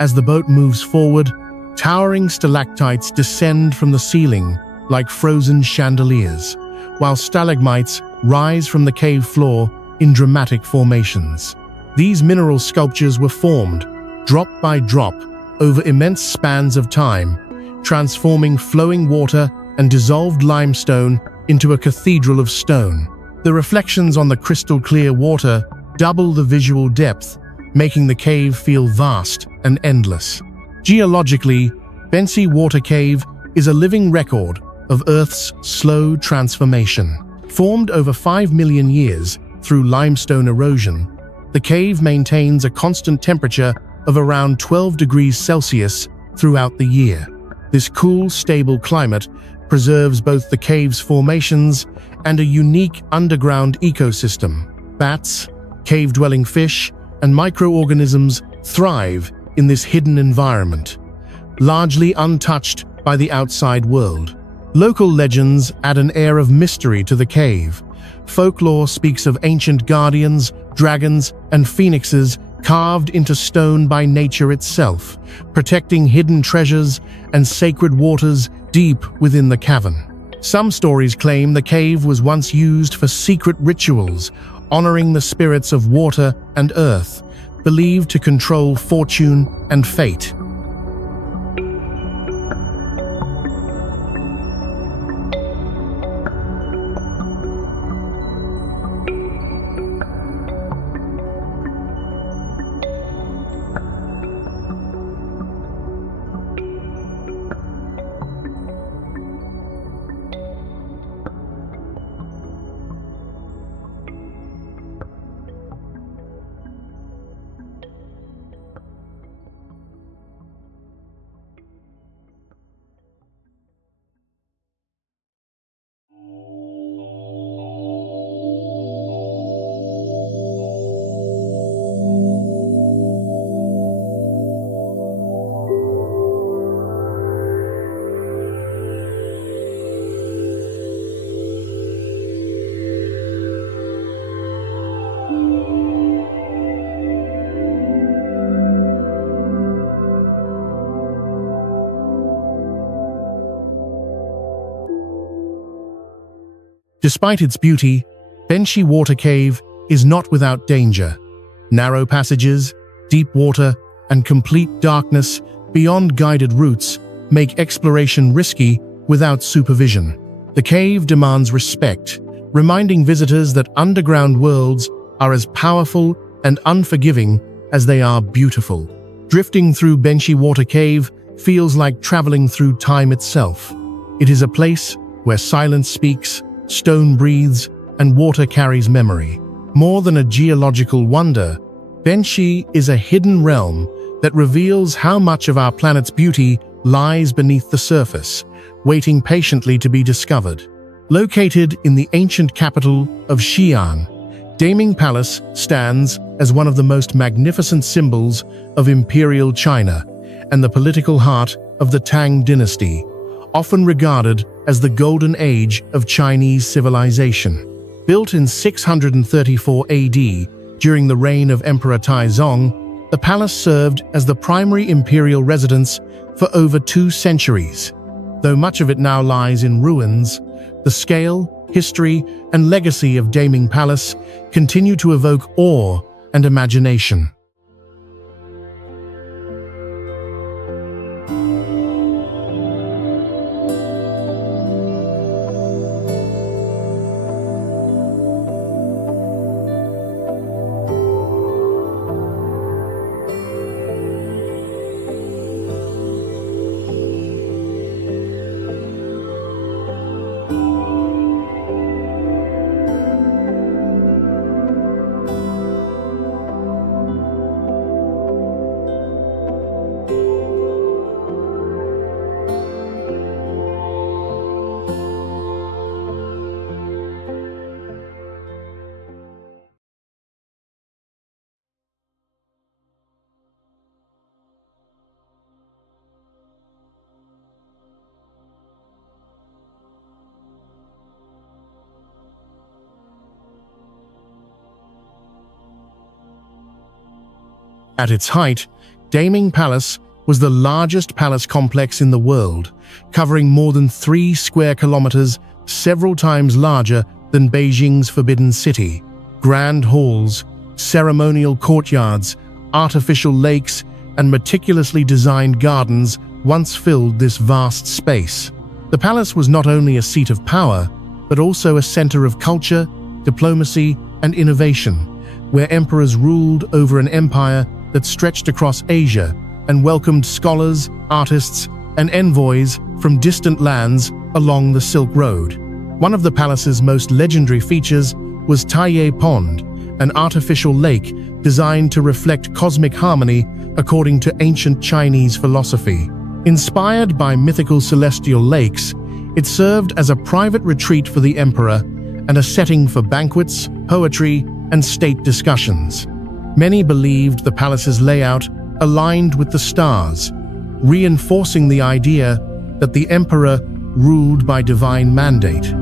As the boat moves forward, towering stalactites descend from the ceiling like frozen chandeliers, while stalagmites rise from the cave floor in dramatic formations. These mineral sculptures were formed, drop by drop, over immense spans of time, transforming flowing water and dissolved limestone into a cathedral of stone. The reflections on the crystal-clear water double the visual depth, making the cave feel vast and endless. Geologically, Bensi Water Cave is a living record of Earth's slow transformation. Formed over 5 million years through limestone erosion, the cave maintains a constant temperature of around 12 degrees Celsius throughout the year. This cool, stable climate preserves both the cave's formations and a unique underground ecosystem. Bats, cave-dwelling fish, and microorganisms thrive in this hidden environment, largely untouched by the outside world. Local legends add an air of mystery to the cave. Folklore speaks of ancient guardians, dragons, and phoenixes carved into stone by nature itself, protecting hidden treasures and sacred waters deep within the cavern. Some stories claim the cave was once used for secret rituals, honoring the spirits of water and earth, believed to control fortune and fate. Despite its beauty, Benshi Water Cave is not without danger. Narrow passages, deep water, and complete darkness beyond guided routes make exploration risky without supervision. The cave demands respect, reminding visitors that underground worlds are as powerful and unforgiving as they are beautiful. Drifting through Benshi Water Cave feels like traveling through time itself. It is a place where silence speaks, stone breathes, and water carries memory. More than a geological wonder, Benshi is a hidden realm that reveals how much of our planet's beauty lies beneath the surface, waiting patiently to be discovered. Located in the ancient capital of Xi'an, Daming Palace stands as one of the most magnificent symbols of imperial China and the political heart of the Tang dynasty, often regarded as the golden age of Chinese civilization. Built in 634 AD during the reign of Emperor Taizong, the palace served as the primary imperial residence for over 2 centuries. Though much of it now lies in ruins, the scale, history, and legacy of Daming Palace continue to evoke awe and imagination. At its height, Daming Palace was the largest palace complex in the world, covering more than 3 square kilometers, several times larger than Beijing's Forbidden City. Grand halls, ceremonial courtyards, artificial lakes, and meticulously designed gardens once filled this vast space. The palace was not only a seat of power, but also a center of culture, diplomacy, and innovation, where emperors ruled over an empire that stretched across Asia and welcomed scholars, artists, and envoys from distant lands along the Silk Road. One of the palace's most legendary features was Taiye Pond, an artificial lake designed to reflect cosmic harmony according to ancient Chinese philosophy. Inspired by mythical celestial lakes, it served as a private retreat for the emperor and a setting for banquets, poetry, and state discussions. Many believed the palace's layout aligned with the stars, reinforcing the idea that the emperor ruled by divine mandate.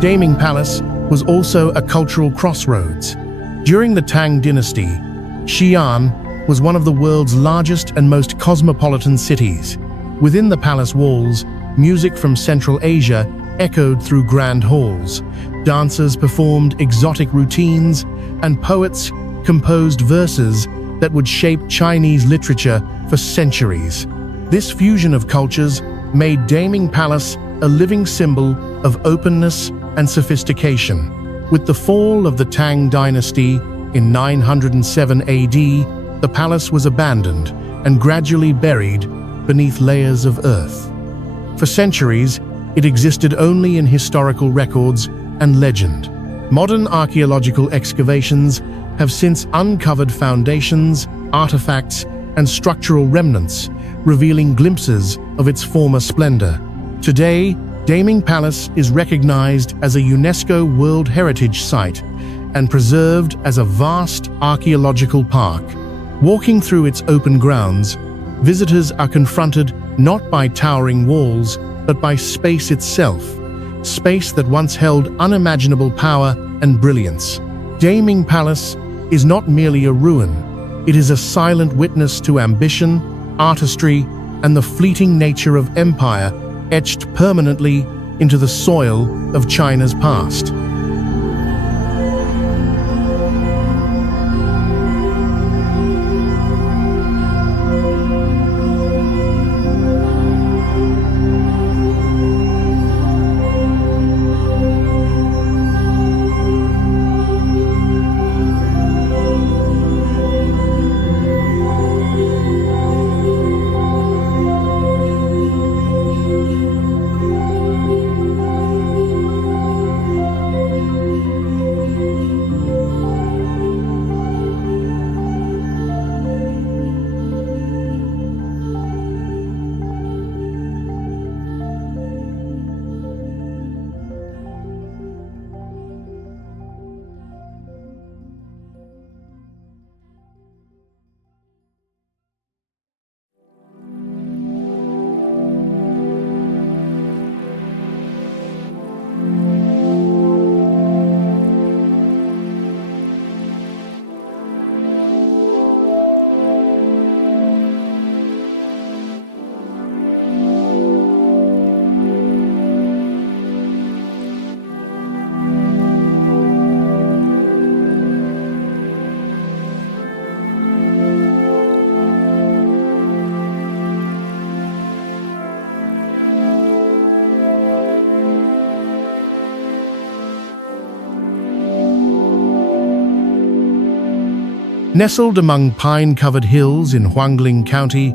Daming Palace was also a cultural crossroads. During the Tang dynasty, Xi'an was one of the world's largest and most cosmopolitan cities. Within the palace walls, music from Central Asia echoed through grand halls. Dancers performed exotic routines, and poets composed verses that would shape Chinese literature for centuries. This fusion of cultures made Daming Palace a living symbol of openness and sophistication. With the fall of the Tang dynasty in 907 AD, the palace was abandoned and gradually buried beneath layers of earth. For centuries, it existed only in historical records and legend. Modern archaeological excavations have since uncovered foundations, artifacts, and structural remnants, revealing glimpses of its former splendor. Today, Daming Palace is recognized as a UNESCO World Heritage Site and preserved as a vast archaeological park. Walking through its open grounds, visitors are confronted not by towering walls, but by space itself, space that once held unimaginable power and brilliance. Daming Palace is not merely a ruin, it is a silent witness to ambition, artistry, and the fleeting nature of empire etched permanently into the soil of China's past. Nestled among pine-covered hills in Huangling County,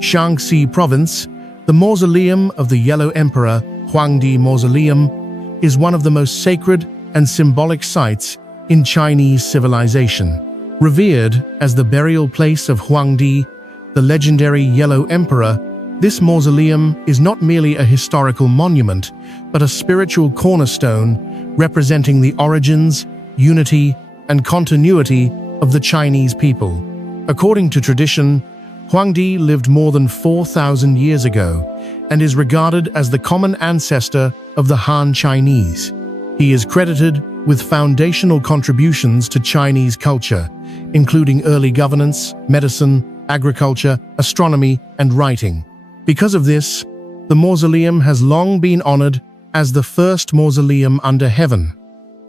Shaanxi Province, the mausoleum of the Yellow Emperor, Huangdi Mausoleum, is one of the most sacred and symbolic sites in Chinese civilization. Revered as the burial place of Huangdi, the legendary Yellow Emperor, this mausoleum is not merely a historical monument, but a spiritual cornerstone representing the origins, unity, and continuity of the Chinese people. According to tradition, Huangdi lived more than 4,000 years ago and is regarded as the common ancestor of the Han Chinese. He is credited with foundational contributions to Chinese culture, including early governance, medicine, agriculture, astronomy, and writing. Because of this, the mausoleum has long been honored as the first mausoleum under heaven,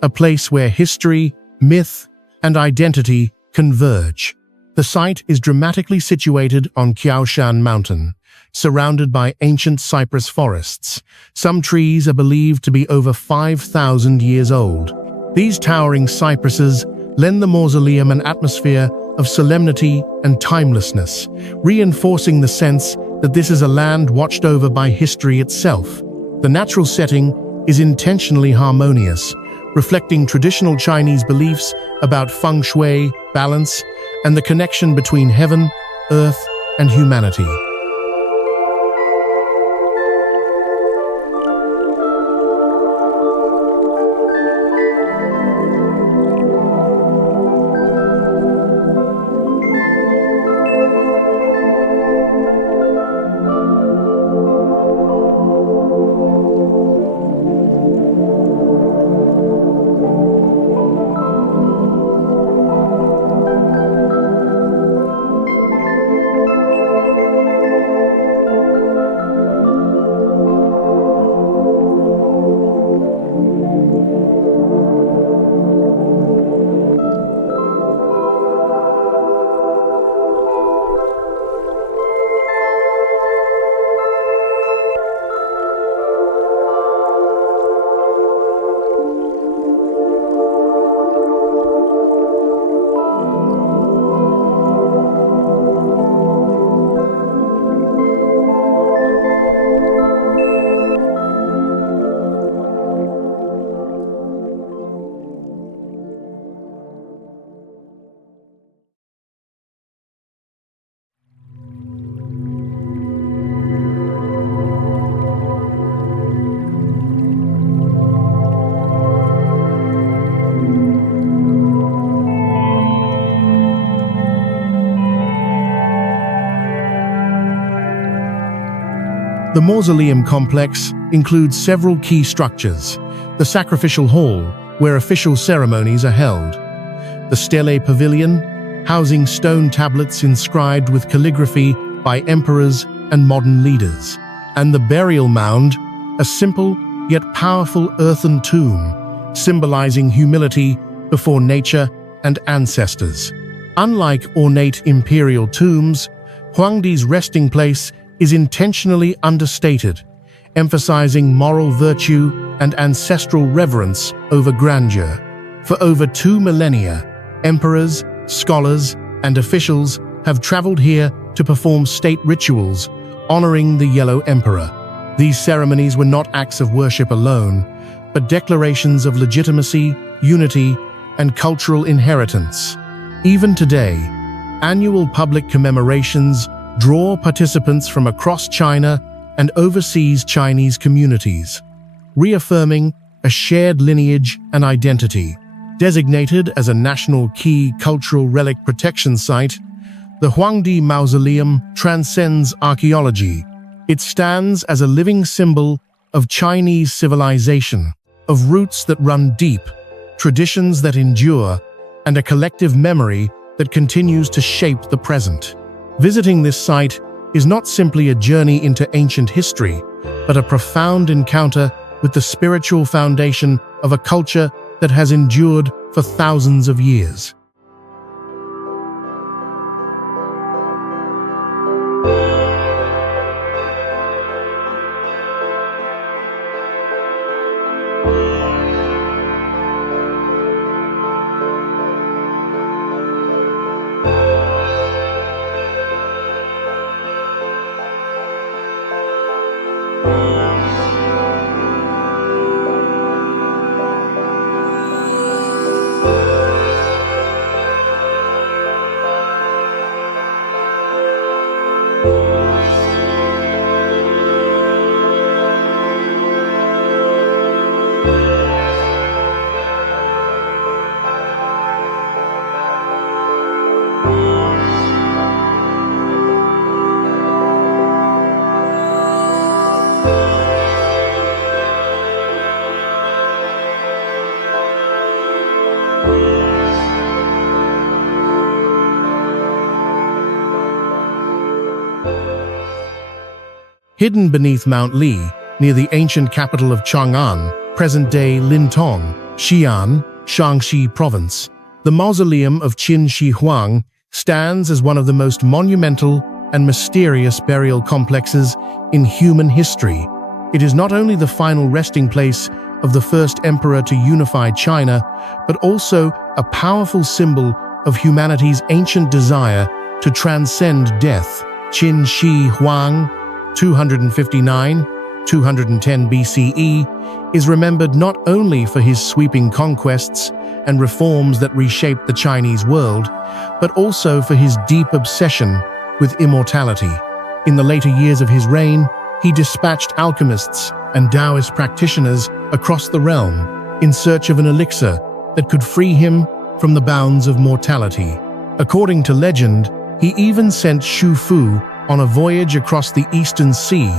a place where history, myth, and identity converge. The site is dramatically situated on Qiaoshan Mountain, surrounded by ancient cypress forests. Some trees are believed to be over 5,000 years old. These towering cypresses lend the mausoleum an atmosphere of solemnity and timelessness, reinforcing the sense that this is a land watched over by history itself. The natural setting is intentionally harmonious, reflecting traditional Chinese beliefs about feng shui, balance, and the connection between heaven, earth, and humanity. The mausoleum complex includes several key structures: the sacrificial hall, where official ceremonies are held; the stele pavilion, housing stone tablets inscribed with calligraphy by emperors and modern leaders; and the burial mound, a simple yet powerful earthen tomb, symbolizing humility before nature and ancestors. Unlike ornate imperial tombs, Huangdi's resting place is intentionally understated, emphasizing moral virtue and ancestral reverence over grandeur. For over 2 millennia, emperors, scholars, and officials have traveled here to perform state rituals honoring the Yellow Emperor. These ceremonies were not acts of worship alone, but declarations of legitimacy, unity, and cultural inheritance. Even today, annual public commemorations draw participants from across China and overseas Chinese communities, reaffirming a shared lineage and identity. Designated as a National Key Cultural Relic Protection Site, the Huangdi Mausoleum transcends archaeology. It stands as a living symbol of Chinese civilization, of roots that run deep, traditions that endure, and a collective memory that continues to shape the present. Visiting this site is not simply a journey into ancient history, but a profound encounter with the spiritual foundation of a culture that has endured for thousands of years. Hidden beneath Mount Li, near the ancient capital of Chang'an, present-day Lintong, Xi'an, Shaanxi Province, the mausoleum of Qin Shi Huang stands as one of the most monumental and mysterious burial complexes in human history. It is not only the final resting place of the first emperor to unify China, but also a powerful symbol of humanity's ancient desire to transcend death. Qin Shi Huang, 259–210 BCE, is remembered not only for his sweeping conquests and reforms that reshaped the Chinese world, but also for his deep obsession with immortality. In the later years of his reign, he dispatched alchemists and Taoist practitioners across the realm in search of an elixir that could free him from the bounds of mortality. According to legend, he even sent Xu Fu on a voyage across the Eastern Sea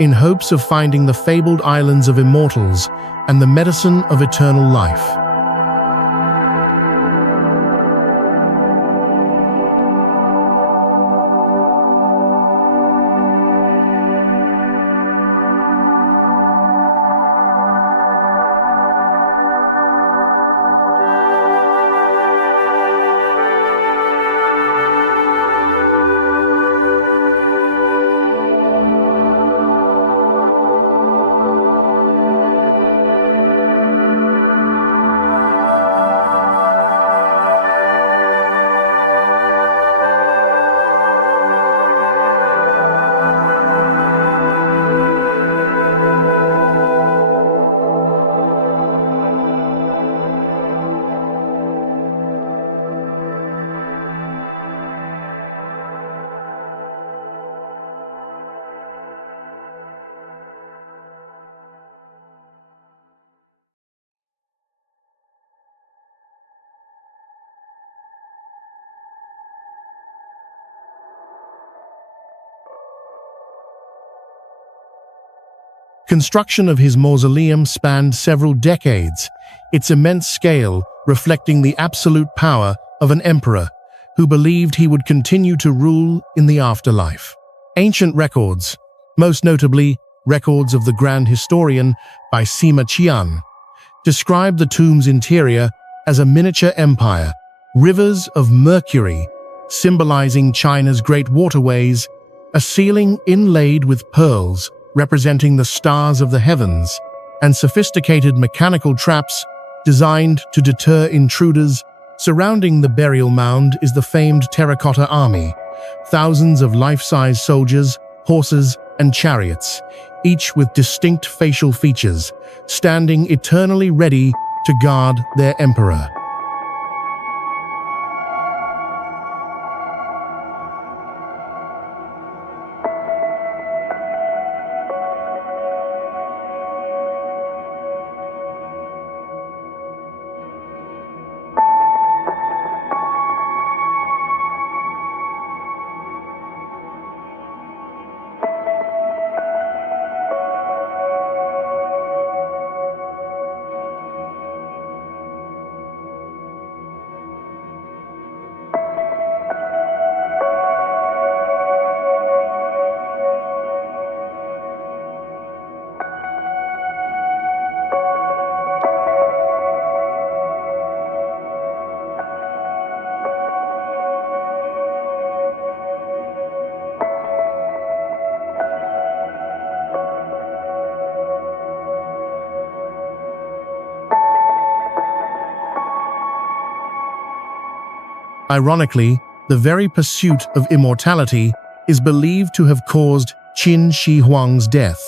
in hopes of finding the fabled islands of immortals and the medicine of eternal life. Construction of his mausoleum spanned several decades, its immense scale reflecting the absolute power of an emperor who believed he would continue to rule in the afterlife. Ancient records, most notably records of the Grand Historian by Sima Qian, describe the tomb's interior as a miniature empire, rivers of mercury symbolizing China's great waterways, a ceiling inlaid with pearls representing the stars of the heavens, and sophisticated mechanical traps designed to deter intruders. Surrounding the burial mound is the famed terracotta army, thousands of life-size soldiers, horses, and chariots, each with distinct facial features, standing eternally ready to guard their emperor. Ironically, the very pursuit of immortality is believed to have caused Qin Shi Huang's death.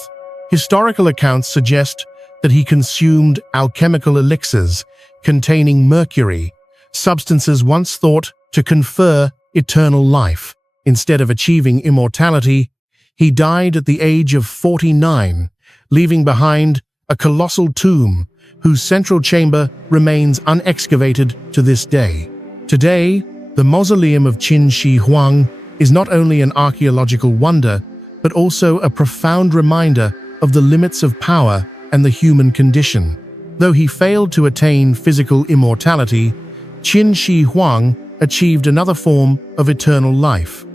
Historical accounts suggest that he consumed alchemical elixirs containing mercury, substances once thought to confer eternal life. Instead of achieving immortality, he died at the age of 49, leaving behind a colossal tomb whose central chamber remains unexcavated to this day. Today, the mausoleum of Qin Shi Huang is not only an archaeological wonder, but also a profound reminder of the limits of power and the human condition. Though he failed to attain physical immortality, Qin Shi Huang achieved another form of eternal life.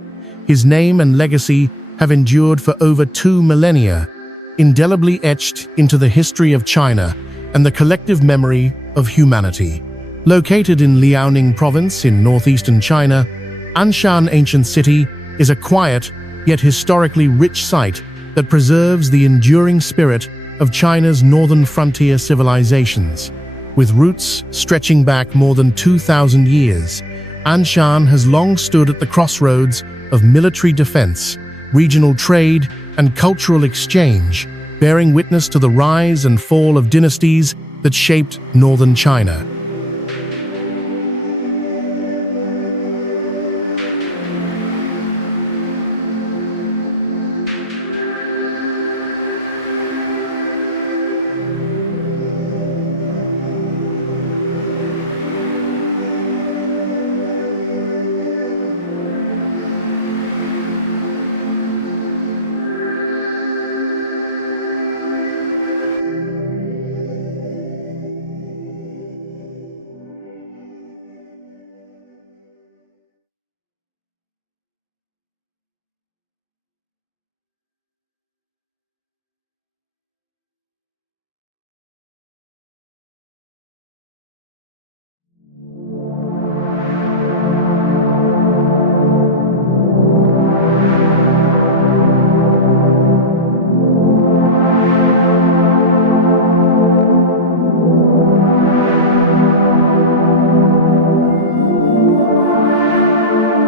His name and legacy have endured for over 2 millennia, indelibly etched into the history of China and the collective memory of humanity. Located in Liaoning province in northeastern China, Anshan Ancient City is a quiet yet historically rich site that preserves the enduring spirit of China's northern frontier civilizations. With roots stretching back more than 2,000 years, Anshan has long stood at the crossroads of military defense, regional trade, and cultural exchange, bearing witness to the rise and fall of dynasties that shaped northern China.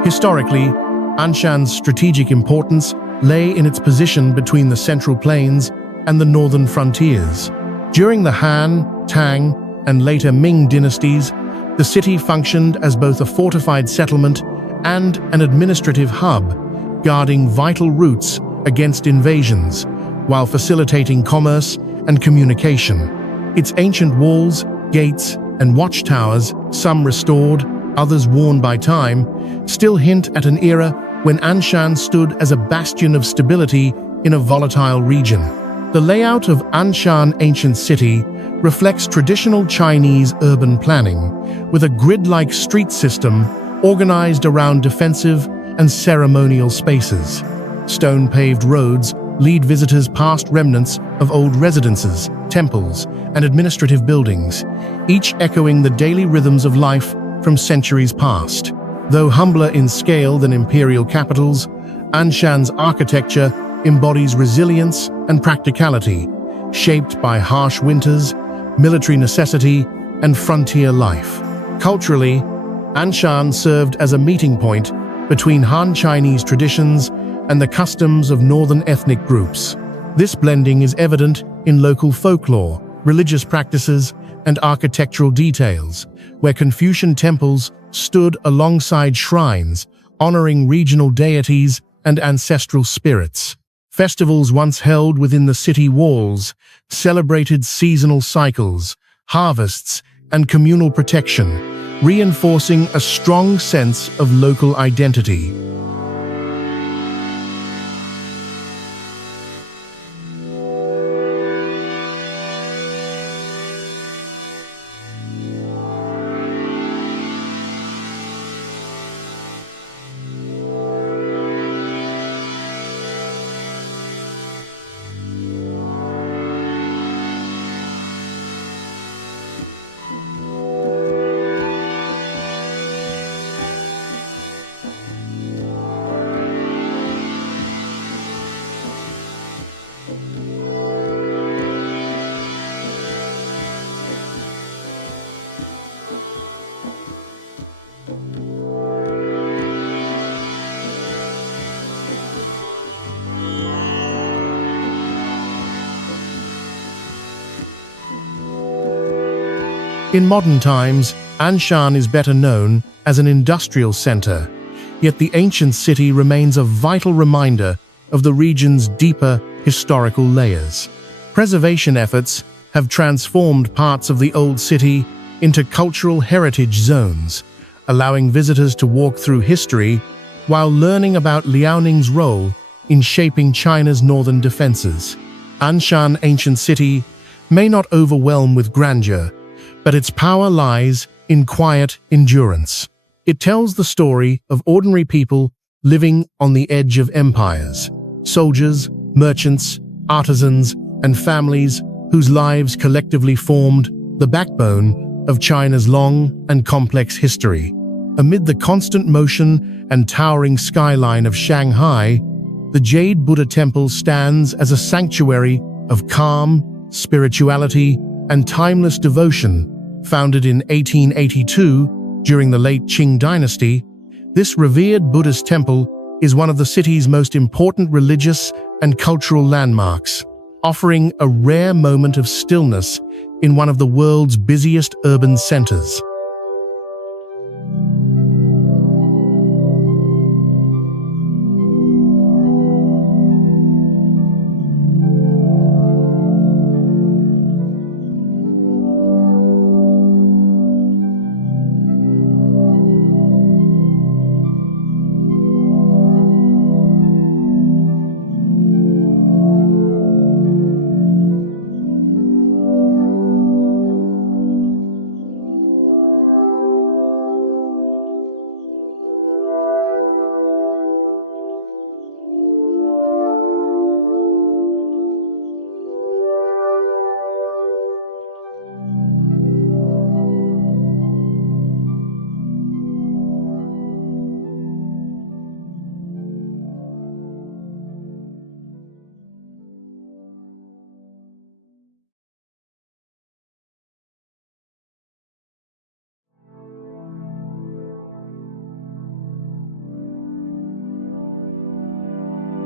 Historically, Anshan's strategic importance lay in its position between the Central Plains and the northern frontiers. During the Han, Tang, and later Ming dynasties, the city functioned as both a fortified settlement and an administrative hub, guarding vital routes against invasions, while facilitating commerce and communication. Its ancient walls, gates, and watchtowers, some restored, others worn by time, still hint at an era when Anshan stood as a bastion of stability in a volatile region. The layout of Anshan Ancient City reflects traditional Chinese urban planning, with a grid-like street system organized around defensive and ceremonial spaces. Stone-paved roads lead visitors past remnants of old residences, temples, and administrative buildings, each echoing the daily rhythms of life from centuries past. Though humbler in scale than imperial capitals, Anshan's architecture embodies resilience and practicality, shaped by harsh winters, military necessity, and frontier life. Culturally, Anshan served as a meeting point between Han Chinese traditions and the customs of northern ethnic groups. This blending is evident in local folklore, religious practices, and architectural details, where Confucian temples stood alongside shrines, honoring regional deities and ancestral spirits. Festivals once held within the city walls celebrated seasonal cycles, harvests, and communal protection, reinforcing a strong sense of local identity. In modern times, Anshan is better known as an industrial center, yet the ancient city remains a vital reminder of the region's deeper historical layers. Preservation efforts have transformed parts of the old city into cultural heritage zones, allowing visitors to walk through history while learning about Liaoning's role in shaping China's northern defenses. Anshan Ancient City may not overwhelm with grandeur, but its power lies in quiet endurance. It tells the story of ordinary people living on the edge of empires, soldiers, merchants, artisans, and families whose lives collectively formed the backbone of China's long and complex history. Amid the constant motion and towering skyline of Shanghai, the Jade Buddha Temple stands as a sanctuary of calm, spirituality, and timeless devotion. Founded in 1882 during the late Qing dynasty, this revered Buddhist temple is one of the city's most important religious and cultural landmarks, offering a rare moment of stillness in one of the world's busiest urban centers.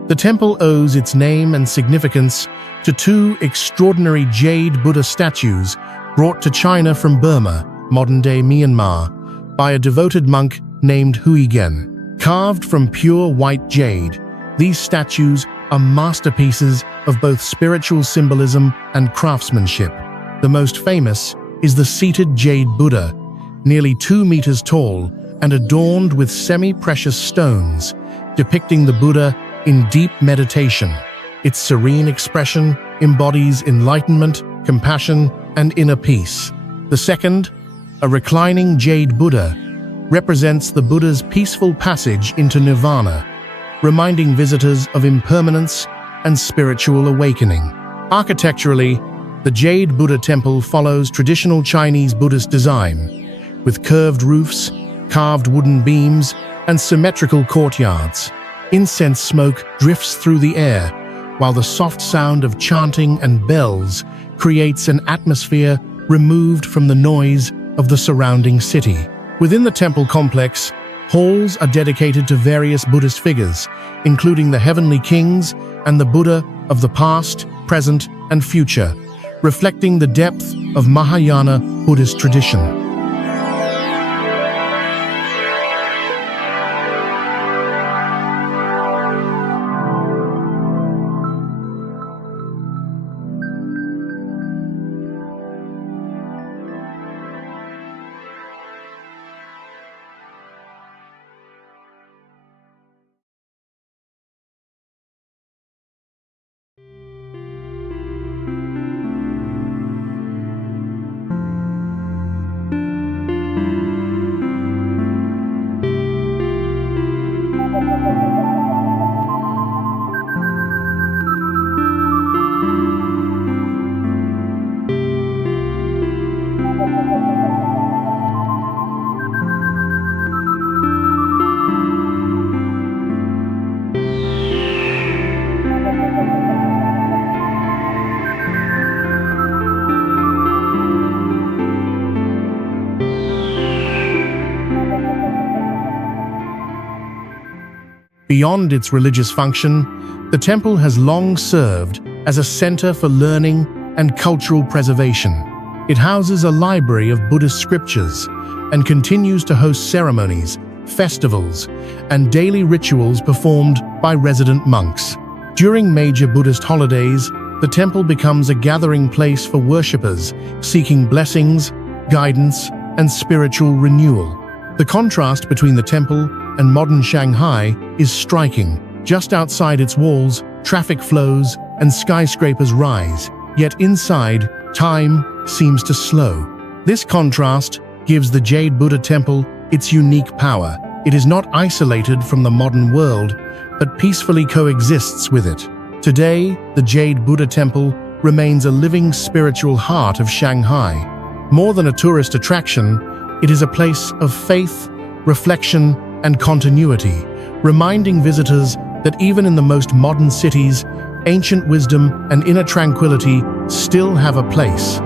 The temple owes its name and significance to two extraordinary jade Buddha statues brought to China from Burma, modern-day Myanmar, by a devoted monk named Huigen. Carved from pure white jade, these statues are masterpieces of both spiritual symbolism and craftsmanship. The most famous is the seated jade Buddha, nearly 2 meters tall and adorned with semi-precious stones, depicting the Buddha in deep meditation. Its serene expression embodies enlightenment, compassion, and inner peace. The second, a reclining jade Buddha, represents the Buddha's peaceful passage into nirvana, reminding visitors of impermanence and spiritual awakening. Architecturally, the Jade Buddha Temple follows traditional Chinese Buddhist design, with curved roofs, carved wooden beams, and symmetrical courtyards. Incense smoke drifts through the air, while the soft sound of chanting and bells creates an atmosphere removed from the noise of the surrounding city. Within the temple complex, halls are dedicated to various Buddhist figures, including the heavenly kings and the Buddha of the past, present, and future, reflecting the depth of Mahayana Buddhist tradition. Beyond its religious function, the temple has long served as a center for learning and cultural preservation. It houses a library of Buddhist scriptures and continues to host ceremonies, festivals, and daily rituals performed by resident monks. During major Buddhist holidays, the temple becomes a gathering place for worshippers seeking blessings, guidance, and spiritual renewal. The contrast between the temple and modern Shanghai is striking. Just outside its walls, traffic flows and skyscrapers rise, yet inside, time seems to slow. This contrast gives the Jade Buddha Temple its unique power. It is not isolated from the modern world, but peacefully coexists with it. Today, the Jade Buddha Temple remains a living spiritual heart of Shanghai. More than a tourist attraction, it is a place of faith, reflection, and continuity, reminding visitors that even in the most modern cities, ancient wisdom and inner tranquility still have a place.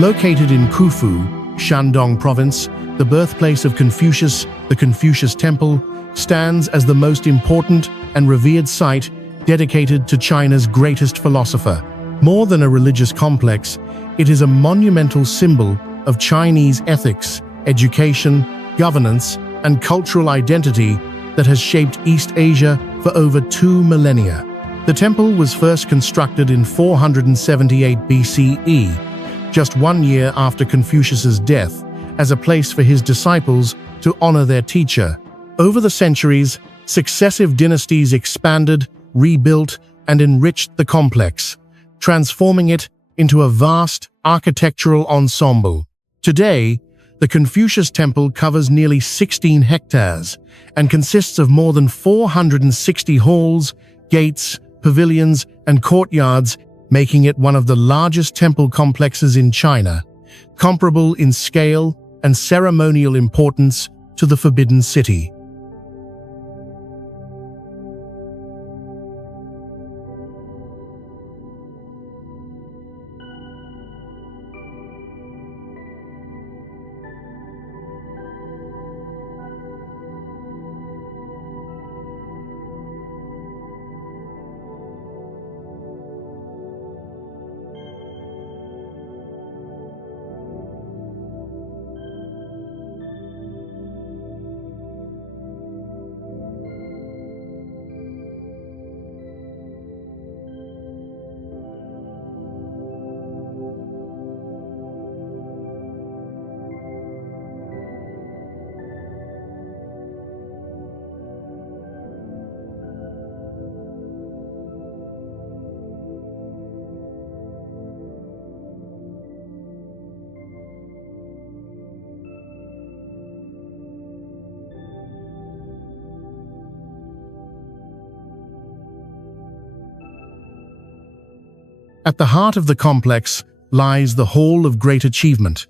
Located in Khufu, Shandong Province, the birthplace of Confucius, the Confucius Temple stands as the most important and revered site dedicated to China's greatest philosopher. More than a religious complex, it is a monumental symbol of Chinese ethics, education, governance, and cultural identity that has shaped East Asia for over 2 millennia. The temple was first constructed in 478 BCE, just 1 year after Confucius's death, as a place for his disciples to honor their teacher. Over the centuries, successive dynasties expanded, rebuilt, and enriched the complex, transforming it into a vast architectural ensemble. Today, the Confucius Temple covers nearly 16 hectares and consists of more than 460 halls, gates, pavilions, and courtyards, making it one of the largest temple complexes in China, comparable in scale and ceremonial importance to the Forbidden City. At the heart of the complex lies the Hall of Great Achievement,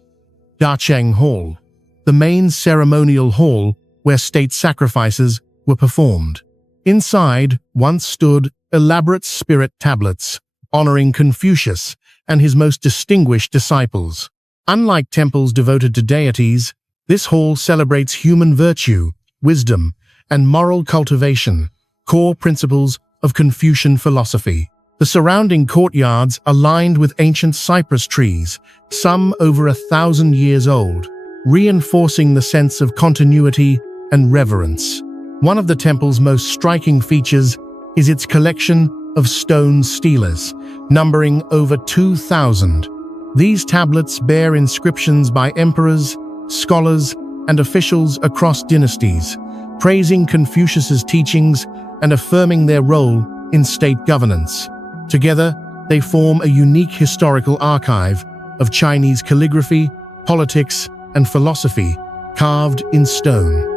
Dacheng Hall, the main ceremonial hall where state sacrifices were performed. Inside once stood elaborate spirit tablets honoring Confucius and his most distinguished disciples. Unlike temples devoted to deities, this hall celebrates human virtue, wisdom, and moral cultivation, core principles of Confucian philosophy. The surrounding courtyards are lined with ancient cypress trees, some over 1,000 years old, reinforcing the sense of continuity and reverence. One of the temple's most striking features is its collection of stone stelas, numbering over 2,000. These tablets bear inscriptions by emperors, scholars, and officials across dynasties, praising Confucius's teachings and affirming their role in state governance. Together, they form a unique historical archive of Chinese calligraphy, politics, and philosophy, carved in stone.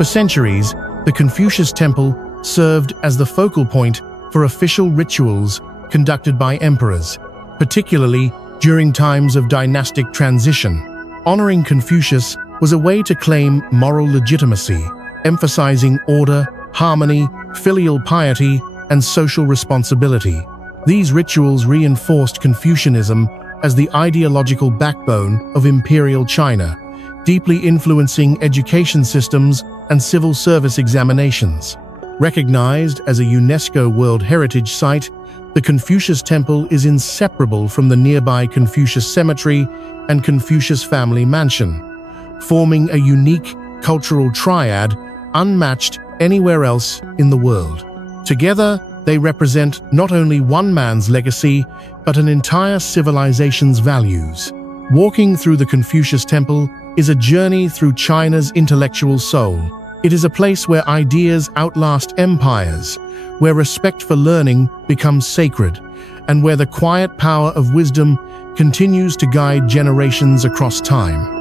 For centuries, the Confucius Temple served as the focal point for official rituals conducted by emperors, particularly during times of dynastic transition. Honoring Confucius was a way to claim moral legitimacy, emphasizing order, harmony, filial piety, and social responsibility. These rituals reinforced Confucianism as the ideological backbone of imperial China, deeply influencing education systems and civil service examinations. Recognized as a UNESCO World Heritage Site, the Confucius Temple is inseparable from the nearby Confucius Cemetery and Confucius Family Mansion, forming a unique cultural triad unmatched anywhere else in the world. Together, they represent not only one man's legacy, but an entire civilization's values. Walking through the Confucius Temple is a journey through China's intellectual soul. It is a place where ideas outlast empires, where respect for learning becomes sacred, and where the quiet power of wisdom continues to guide generations across time.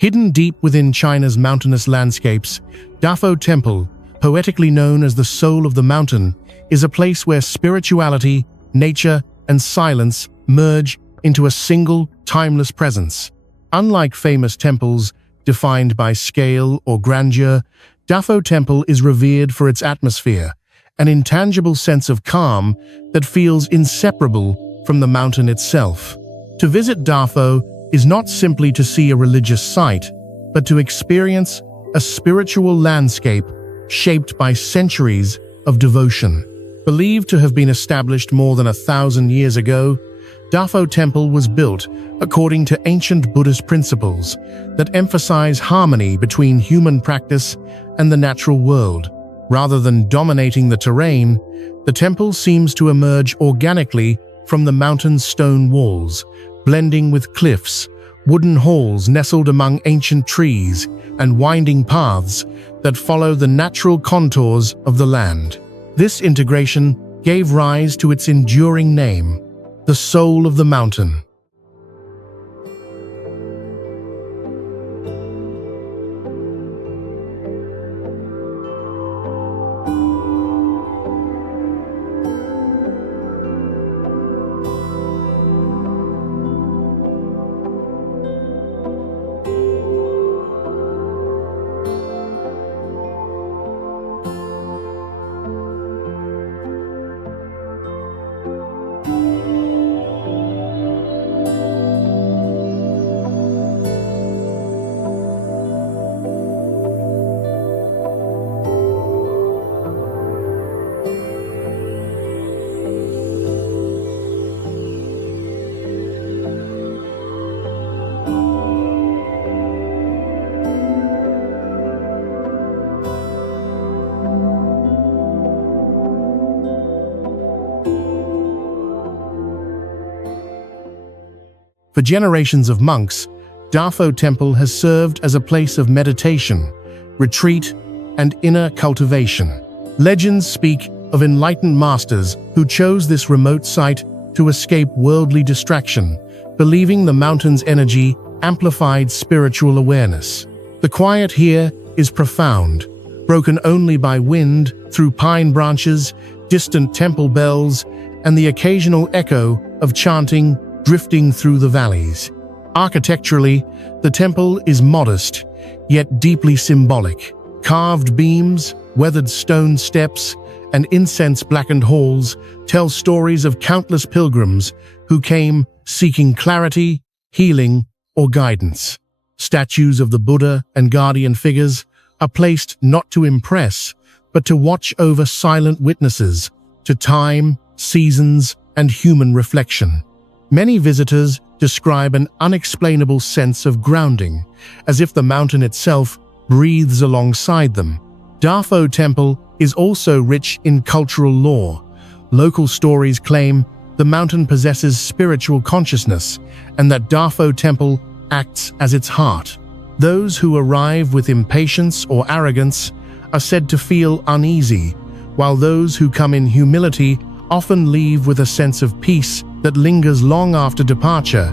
Hidden deep within China's mountainous landscapes, Dafo Temple, poetically known as the soul of the mountain, is a place where spirituality, nature, and silence merge into a single, timeless presence. Unlike famous temples defined by scale or grandeur, Dafo Temple is revered for its atmosphere, an intangible sense of calm that feels inseparable from the mountain itself. To visit Dafo is not simply to see a religious site, but to experience a spiritual landscape shaped by centuries of devotion. Believed to have been established more than 1,000 years ago, Dafo Temple was built according to ancient Buddhist principles that emphasize harmony between human practice and the natural world. Rather than dominating the terrain, the temple seems to emerge organically from the mountain's stone walls, blending with cliffs, wooden halls nestled among ancient trees, and winding paths that follow the natural contours of the land. This integration gave rise to its enduring name, the Soul of the Mountain. For generations of monks, Dafo Temple has served as a place of meditation, retreat, and inner cultivation. Legends speak of enlightened masters who chose this remote site to escape worldly distraction, believing the mountain's energy amplified spiritual awareness. The quiet here is profound, broken only by wind through pine branches, distant temple bells, and the occasional echo of chanting drifting through the valleys. Architecturally, the temple is modest, yet deeply symbolic. Carved beams, weathered stone steps, and incense-blackened halls tell stories of countless pilgrims who came seeking clarity, healing, or guidance. Statues of the Buddha and guardian figures are placed not to impress, but to watch over silent witnesses to time, seasons, and human reflection. Many visitors describe an unexplainable sense of grounding, as if the mountain itself breathes alongside them. Dafo Temple is also rich in cultural lore. Local stories claim the mountain possesses spiritual consciousness and that Dafo Temple acts as its heart. Those who arrive with impatience or arrogance are said to feel uneasy, while those who come in humility often leave with a sense of peace that lingers long after departure.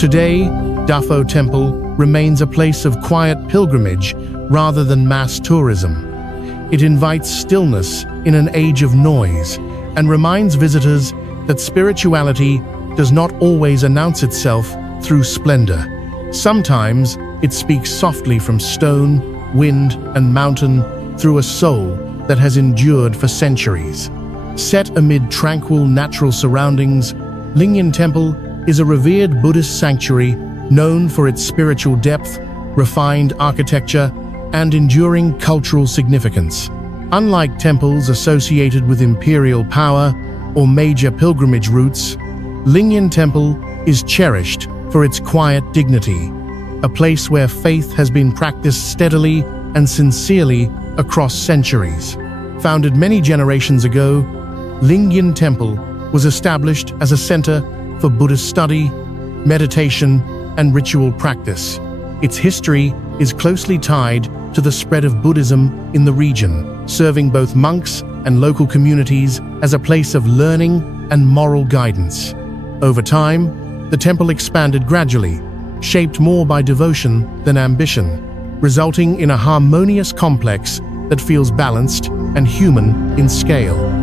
Today, Dafo Temple remains a place of quiet pilgrimage rather than mass tourism. It invites stillness in an age of noise and reminds visitors that spirituality does not always announce itself through splendor. Sometimes it speaks softly from stone, wind, and mountain through a soul that has endured for centuries. Set amid tranquil natural surroundings, Lingyan Temple is a revered Buddhist sanctuary known for its spiritual depth, refined architecture, and enduring cultural significance. Unlike temples associated with imperial power or major pilgrimage routes, Lingyan Temple is cherished for its quiet dignity, a place where faith has been practiced steadily and sincerely across centuries. Founded many generations ago, Lingyan Temple was established as a center for Buddhist study, meditation, and ritual practice. Its history is closely tied to the spread of Buddhism in the region, serving both monks and local communities as a place of learning and moral guidance. Over time, the temple expanded gradually, shaped more by devotion than ambition, resulting in a harmonious complex that feels balanced and human in scale.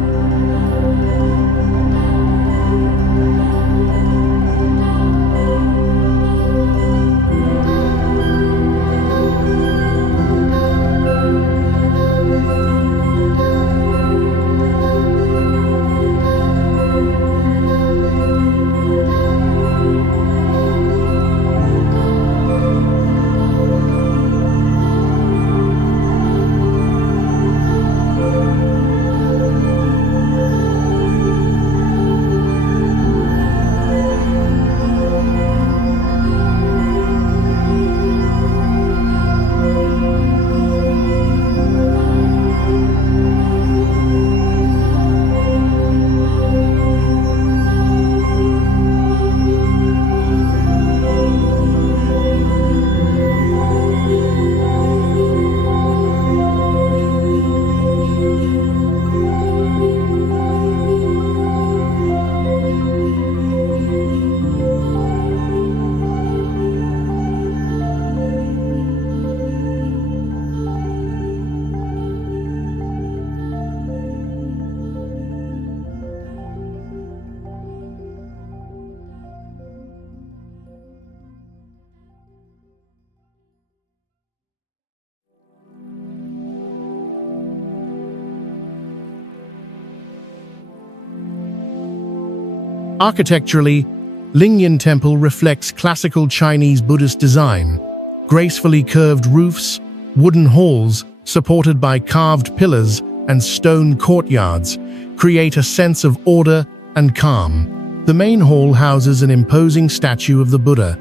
Architecturally, Lingyan Temple reflects classical Chinese Buddhist design. Gracefully curved roofs, wooden halls supported by carved pillars, and stone courtyards create a sense of order and calm. The main hall houses an imposing statue of the Buddha,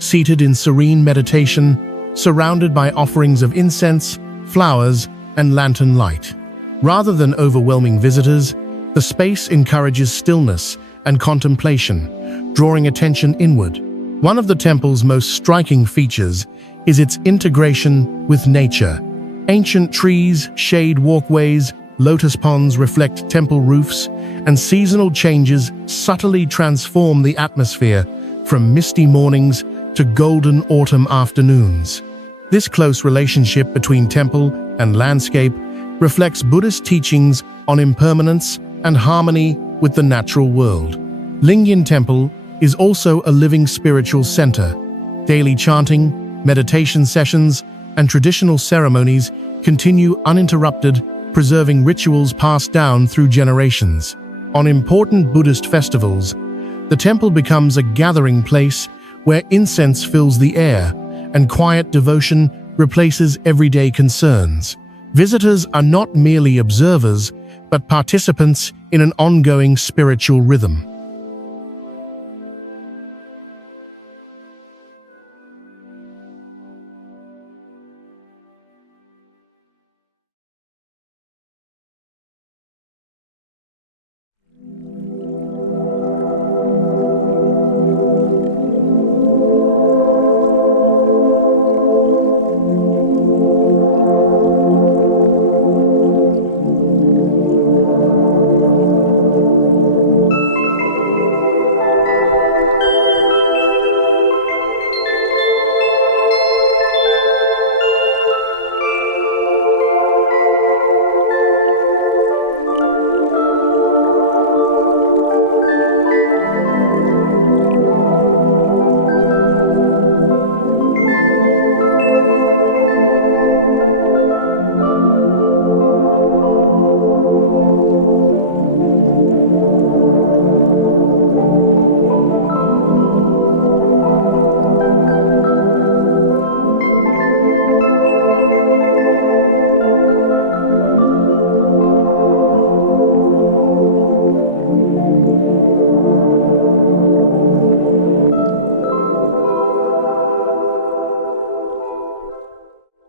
seated in serene meditation, surrounded by offerings of incense, flowers, and lantern light. Rather than overwhelming visitors, the space encourages stillness and contemplation, drawing attention inward. One of the temple's most striking features is its integration with nature. Ancient trees, shade walkways, lotus ponds reflect temple roofs, and seasonal changes subtly transform the atmosphere from misty mornings to golden autumn afternoons. This close relationship between temple and landscape reflects Buddhist teachings on impermanence and harmony with the natural world. Lingyan Temple is also a living spiritual center. Daily chanting, meditation sessions, and traditional ceremonies continue uninterrupted, preserving rituals passed down through generations. On important Buddhist festivals, the temple becomes a gathering place where incense fills the air and quiet devotion replaces everyday concerns. Visitors are not merely observers, but participants in an ongoing spiritual rhythm.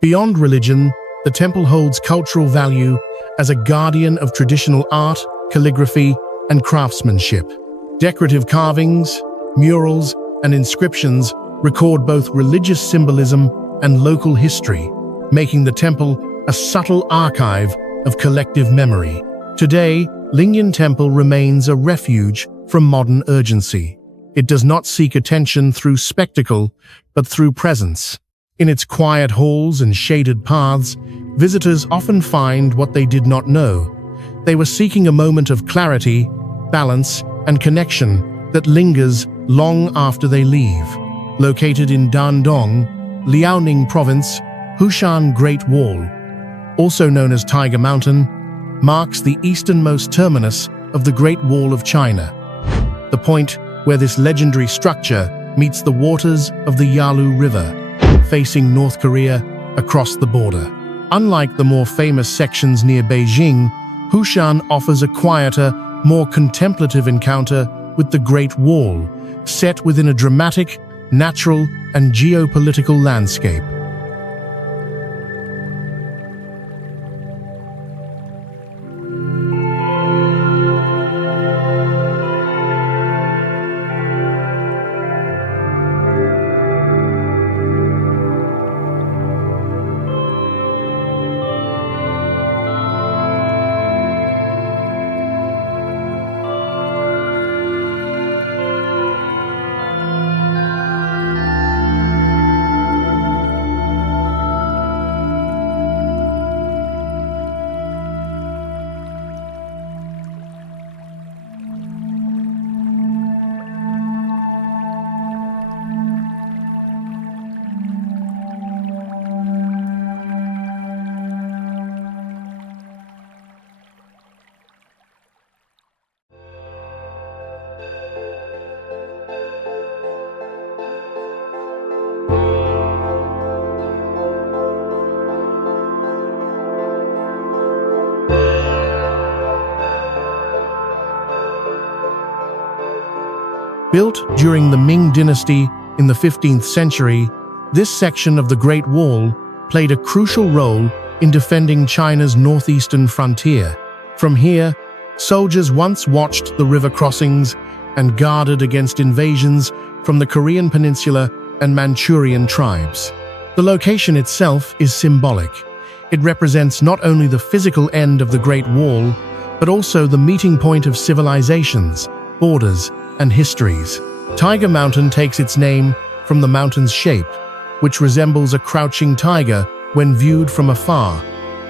Beyond religion, the temple holds cultural value as a guardian of traditional art, calligraphy, and craftsmanship. Decorative carvings, murals, and inscriptions record both religious symbolism and local history, making the temple a subtle archive of collective memory. Today, Lingyan Temple remains a refuge from modern urgency. It does not seek attention through spectacle, but through presence. In its quiet halls and shaded paths, visitors often find what they did not know. They were seeking a moment of clarity, balance, and connection that lingers long after they leave. Located in Dandong, Liaoning Province, Hushan Great Wall, also known as Tiger Mountain, marks the easternmost terminus of the Great Wall of China, the point where this legendary structure meets the waters of the Yalu River, facing North Korea across the border. Unlike the more famous sections near Beijing, Hushan offers a quieter, more contemplative encounter with the Great Wall, set within a dramatic, natural, and geopolitical landscape. Built during the Ming Dynasty in the 15th century, this section of the Great Wall played a crucial role in defending China's northeastern frontier. From here, soldiers once watched the river crossings and guarded against invasions from the Korean Peninsula and Manchurian tribes. The location itself is symbolic. It represents not only the physical end of the Great Wall, but also the meeting point of civilizations, borders, and histories. Tiger Mountain takes its name from the mountain's shape, which resembles a crouching tiger when viewed from afar,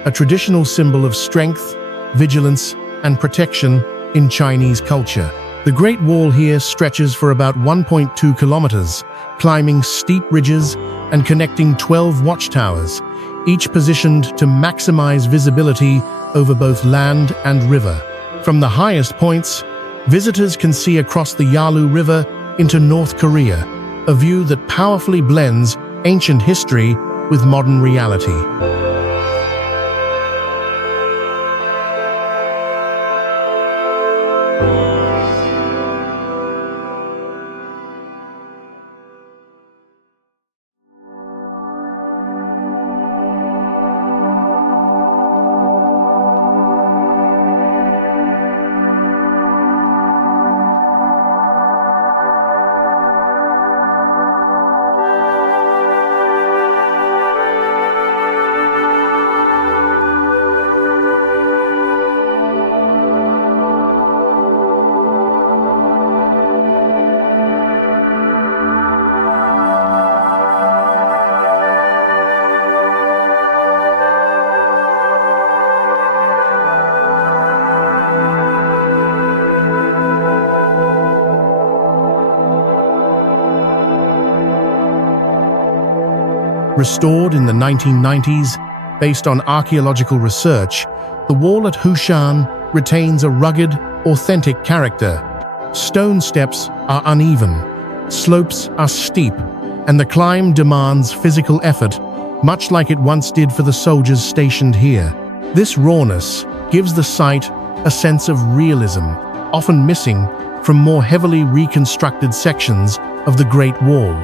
a traditional symbol of strength, vigilance, and protection in Chinese culture. The Great Wall here stretches for about 1.2 kilometers, climbing steep ridges and connecting 12 watchtowers, each positioned to maximize visibility over both land and river. From the highest points, visitors can see across the Yalu River into North Korea, a view that powerfully blends ancient history with modern reality. Restored in the 1990s, based on archaeological research, the wall at Hushan retains a rugged, authentic character. Stone steps are uneven, slopes are steep, and the climb demands physical effort, much like it once did for the soldiers stationed here. This rawness gives the site a sense of realism, often missing from more heavily reconstructed sections of the Great Wall.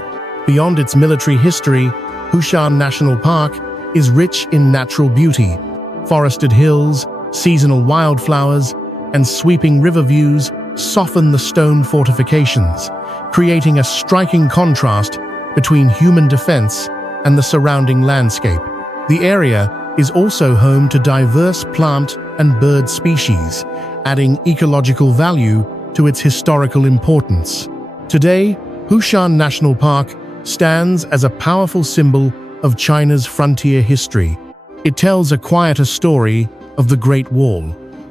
Beyond its military history, Hushan National Park is rich in natural beauty. Forested hills, seasonal wildflowers, and sweeping river views soften the stone fortifications, creating a striking contrast between human defense and the surrounding landscape. The area is also home to diverse plant and bird species, adding ecological value to its historical importance. Today, Hushan National Park stands as a powerful symbol of China's frontier history. It tells a quieter story of the Great Wall,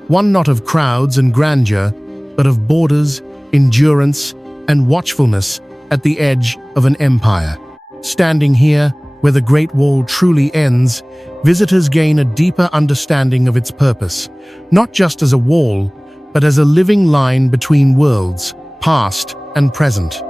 one not of crowds and grandeur, but of borders, endurance, and watchfulness at the edge of an empire. Standing here, where the Great Wall truly ends, visitors gain a deeper understanding of its purpose, not just as a wall, but as a living line between worlds, past and present.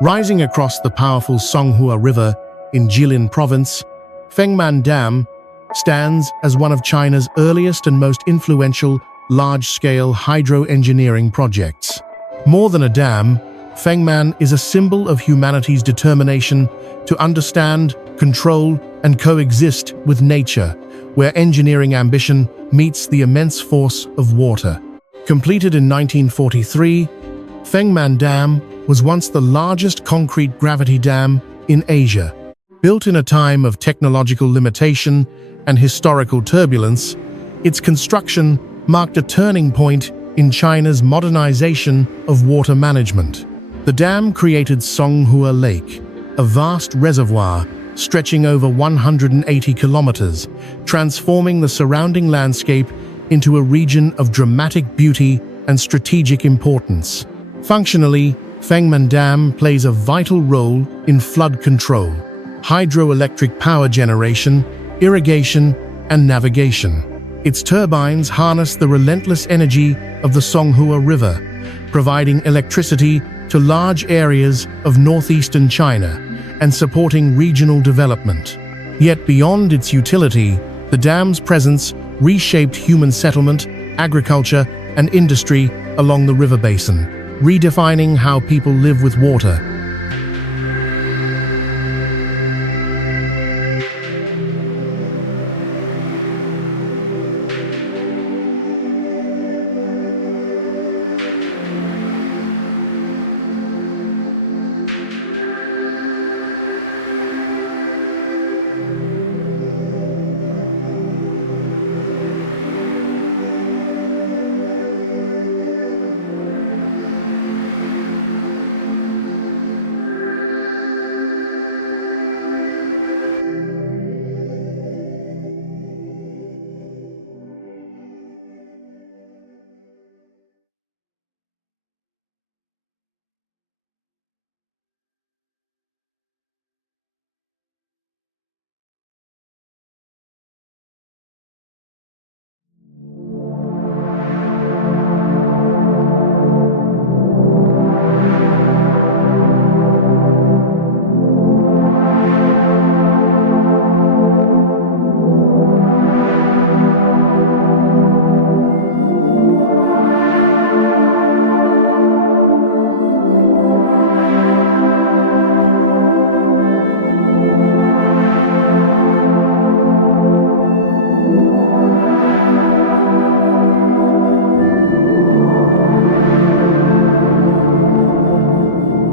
Rising across the powerful Songhua River in Jilin Province, Fengman Dam stands as one of China's earliest and most influential large-scale hydro-engineering projects. More than a dam, Fengman is a symbol of humanity's determination to understand, control, and coexist with nature, where engineering ambition meets the immense force of water. Completed in 1943, Fengman Dam was once the largest concrete gravity dam in Asia. Built in a time of technological limitation and historical turbulence, its construction marked a turning point in China's modernization of water management. The dam created Songhua Lake, a vast reservoir stretching over 180 kilometers, transforming the surrounding landscape into a region of dramatic beauty and strategic importance. Functionally, Fengman Dam plays a vital role in flood control, hydroelectric power generation, irrigation, and navigation. Its turbines harness the relentless energy of the Songhua River, providing electricity to large areas of northeastern China and supporting regional development. Yet beyond its utility, the dam's presence reshaped human settlement, agriculture, and industry along the river basin, redefining how people live with water.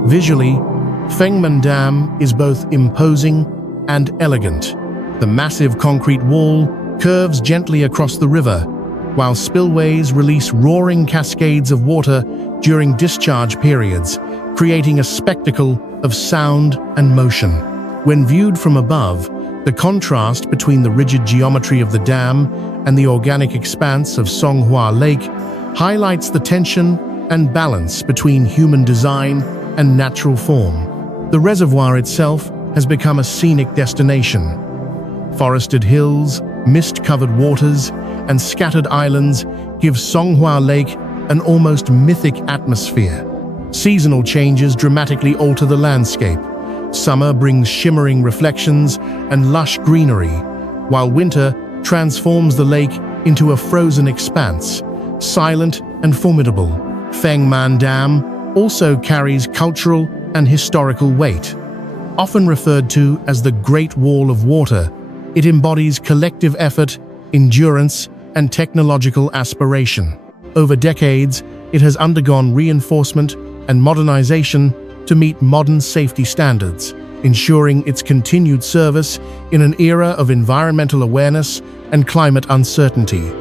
Visually, Fengmen Dam is both imposing and elegant. The massive concrete wall curves gently across the river, while spillways release roaring cascades of water during discharge periods, creating a spectacle of sound and motion. When viewed from above, the contrast between the rigid geometry of the dam and the organic expanse of Songhua Lake highlights the tension and balance between human design and natural form. The reservoir itself has become a scenic destination. Forested hills, mist-covered waters, and scattered islands give Songhua Lake an almost mythic atmosphere. Seasonal changes dramatically alter the landscape. Summer brings shimmering reflections and lush greenery, while winter transforms the lake into a frozen expanse, silent and formidable. Fengmen Dam also carries cultural and historical weight. Often referred to as the Great Wall of Water, it embodies collective effort, endurance, and technological aspiration. Over decades, it has undergone reinforcement and modernization to meet modern safety standards, ensuring its continued service in an era of environmental awareness and climate uncertainty.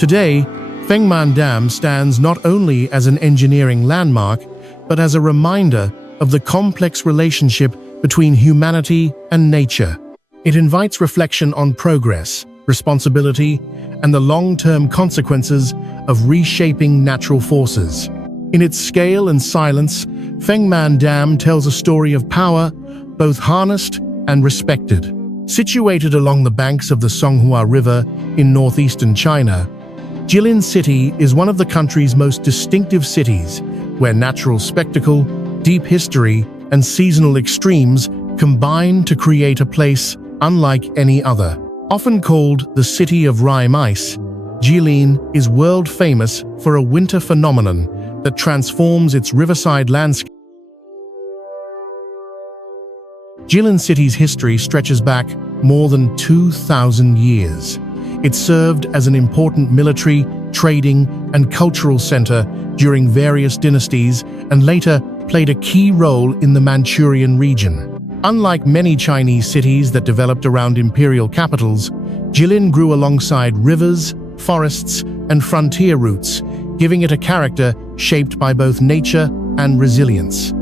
Today, Fengmen Dam stands not only as an engineering landmark, but as a reminder of the complex relationship between humanity and nature. It invites reflection on progress, responsibility, and the long-term consequences of reshaping natural forces. In its scale and silence, Fengmen Dam tells a story of power, both harnessed and respected. Situated along the banks of the Songhua River in northeastern China, Jilin City is one of the country's most distinctive cities, where natural spectacle, deep history, and seasonal extremes combine to create a place unlike any other. Often called the City of Rime Ice, Jilin is world-famous for a winter phenomenon that transforms its riverside landscape. Jilin City's history stretches back more than 2,000 years. It served as an important military, trading, and cultural center during various dynasties and later played a key role in the Manchurian region. Unlike many Chinese cities that developed around imperial capitals, Jilin grew alongside rivers, forests, and frontier routes, giving it a character shaped by both nature and resilience.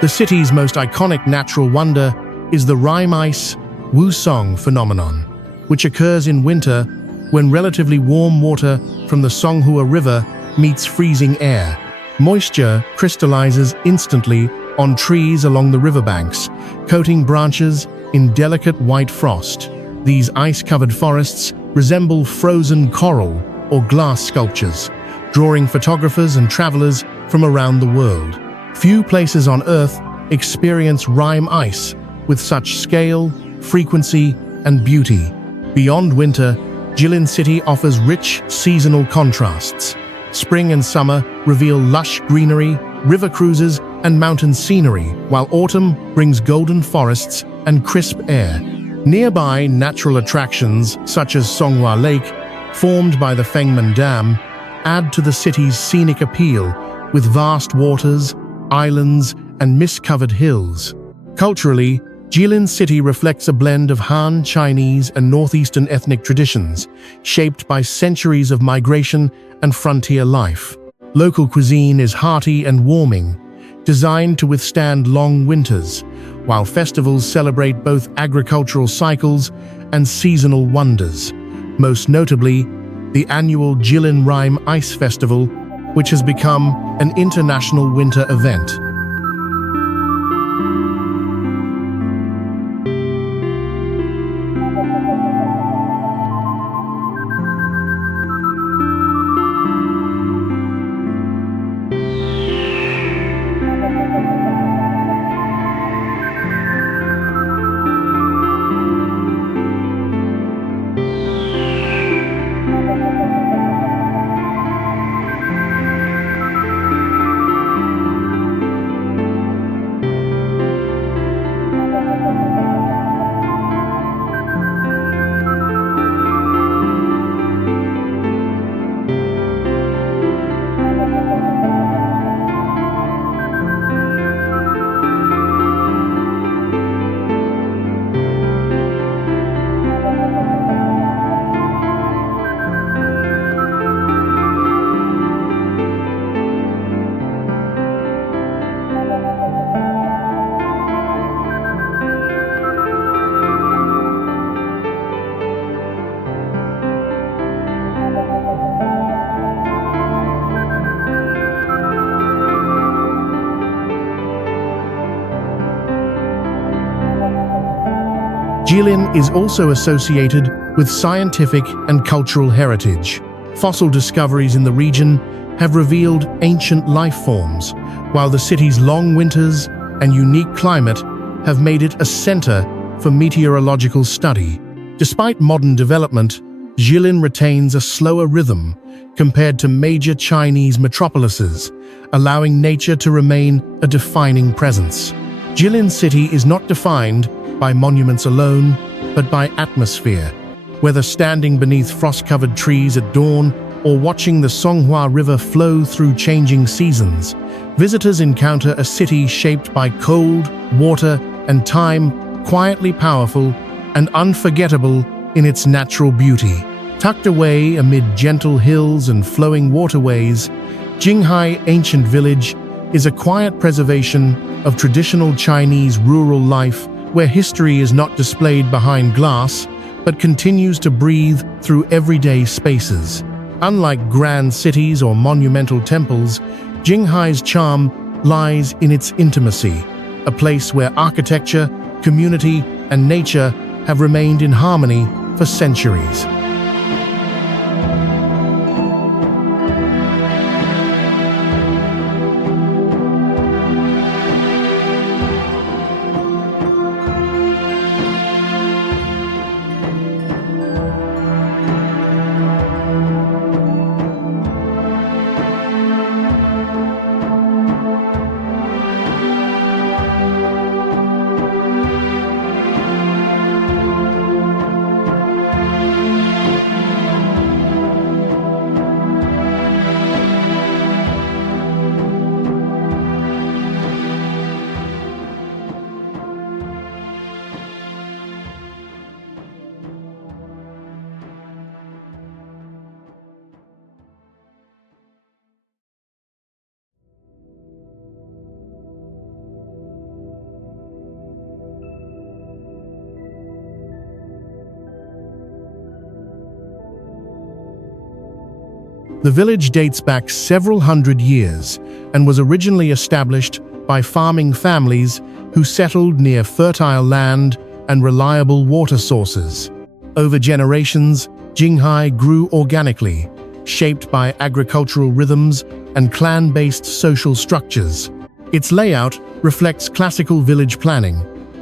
The city's most iconic natural wonder is the rime ice Wusong phenomenon, which occurs in winter when relatively warm water from the Songhua River meets freezing air. Moisture crystallizes instantly on trees along the riverbanks, coating branches in delicate white frost. These ice-covered forests resemble frozen coral or glass sculptures, drawing photographers and travelers from around the world. Few places on Earth experience rime ice with such scale, frequency, and beauty. Beyond winter, Jilin City offers rich seasonal contrasts. Spring and summer reveal lush greenery, river cruises, and mountain scenery, while autumn brings golden forests and crisp air. Nearby natural attractions, such as Songhua Lake, formed by the Fengmen Dam, add to the city's scenic appeal, with vast waters, islands, and mist-covered hills. Culturally, Jilin City reflects a blend of Han Chinese and Northeastern ethnic traditions, shaped by centuries of migration and frontier life. Local cuisine is hearty and warming, designed to withstand long winters, while festivals celebrate both agricultural cycles and seasonal wonders. Most notably, the annual Jilin Rime Ice Festival, which has become an international winter event. Jilin is also associated with scientific and cultural heritage. Fossil discoveries in the region have revealed ancient life forms, while the city's long winters and unique climate have made it a center for meteorological study. Despite modern development, Jilin retains a slower rhythm compared to major Chinese metropolises, allowing nature to remain a defining presence. Jilin City is not defined by monuments alone, but by atmosphere. Whether standing beneath frost-covered trees at dawn or watching the Songhua River flow through changing seasons, visitors encounter a city shaped by cold, water, and time, quietly powerful and unforgettable in its natural beauty. Tucked away amid gentle hills and flowing waterways, Jinghai Ancient Village is a quiet preservation of traditional Chinese rural life where history is not displayed behind glass, but continues to breathe through everyday spaces. Unlike grand cities or monumental temples, Jinghai's charm lies in its intimacy, a place where architecture, community, and nature have remained in harmony for centuries. The village dates back several hundred years and was originally established by farming families who settled near fertile land and reliable water sources. Over generations, Jinghai grew organically, shaped by agricultural rhythms and clan-based social structures. Its layout reflects classical village planning,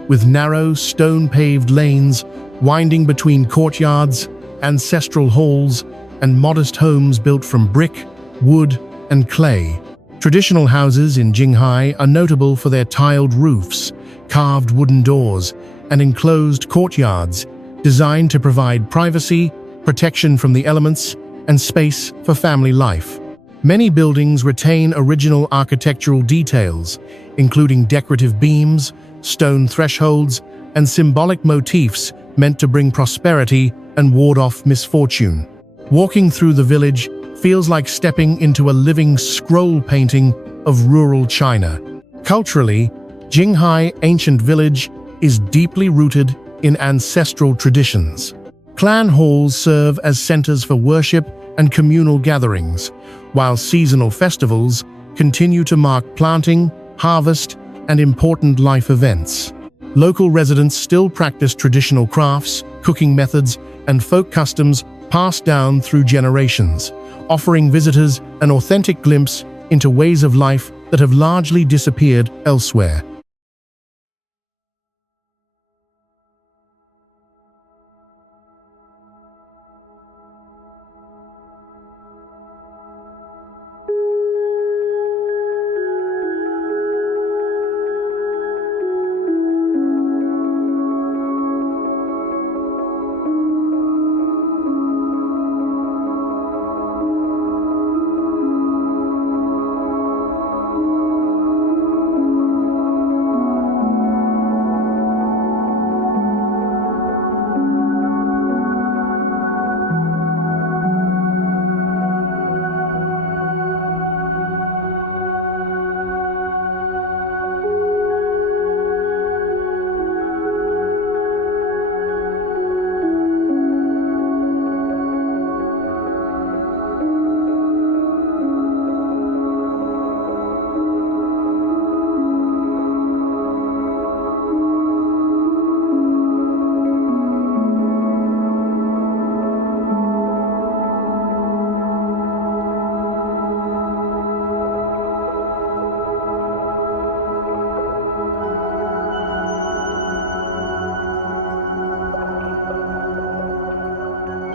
with narrow, stone-paved lanes winding between courtyards, ancestral halls, and modest homes built from brick, wood, and clay. Traditional houses in Jinghai are notable for their tiled roofs, carved wooden doors, and enclosed courtyards designed to provide privacy, protection from the elements, and space for family life. Many buildings retain original architectural details, including decorative beams, stone thresholds, and symbolic motifs meant to bring prosperity and ward off misfortune. Walking through the village feels like stepping into a living scroll painting of rural China. Culturally, Jinghai Ancient Village is deeply rooted in ancestral traditions. Clan halls serve as centers for worship and communal gatherings, while seasonal festivals continue to mark planting, harvest, and important life events. Local residents still practice traditional crafts, cooking methods, and folk customs passed down through generations, offering visitors an authentic glimpse into ways of life that have largely disappeared elsewhere.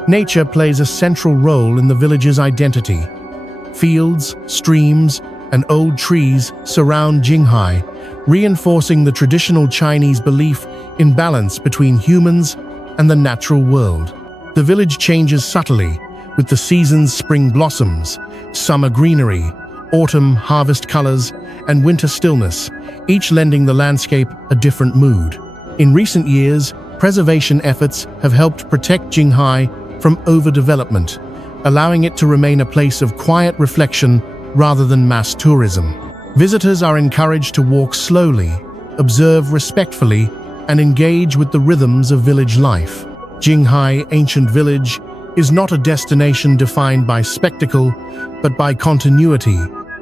Nature plays a central role in the village's identity. Fields, streams, and old trees surround Jinghai, reinforcing the traditional Chinese belief in balance between humans and the natural world. The village changes subtly, with the season's spring blossoms, summer greenery, autumn harvest colors, and winter stillness, each lending the landscape a different mood. In recent years, preservation efforts have helped protect Jinghai from overdevelopment, allowing it to remain a place of quiet reflection rather than mass tourism. Visitors are encouraged to walk slowly, observe respectfully, and engage with the rhythms of village life. Jinghai Ancient Village is not a destination defined by spectacle, but by continuity.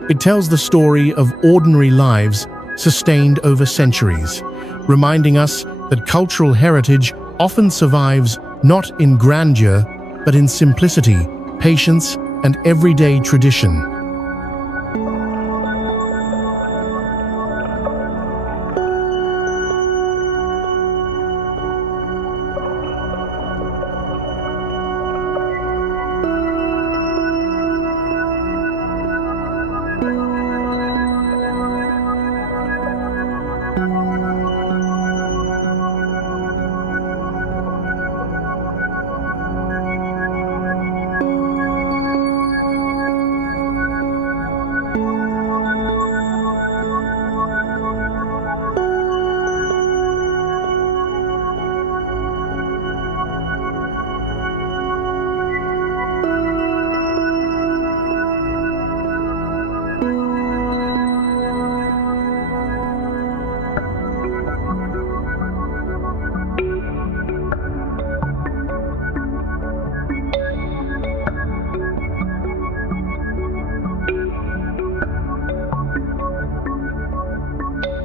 It tells the story of ordinary lives sustained over centuries, reminding us that cultural heritage often survives not in grandeur, but in simplicity, patience, and everyday tradition.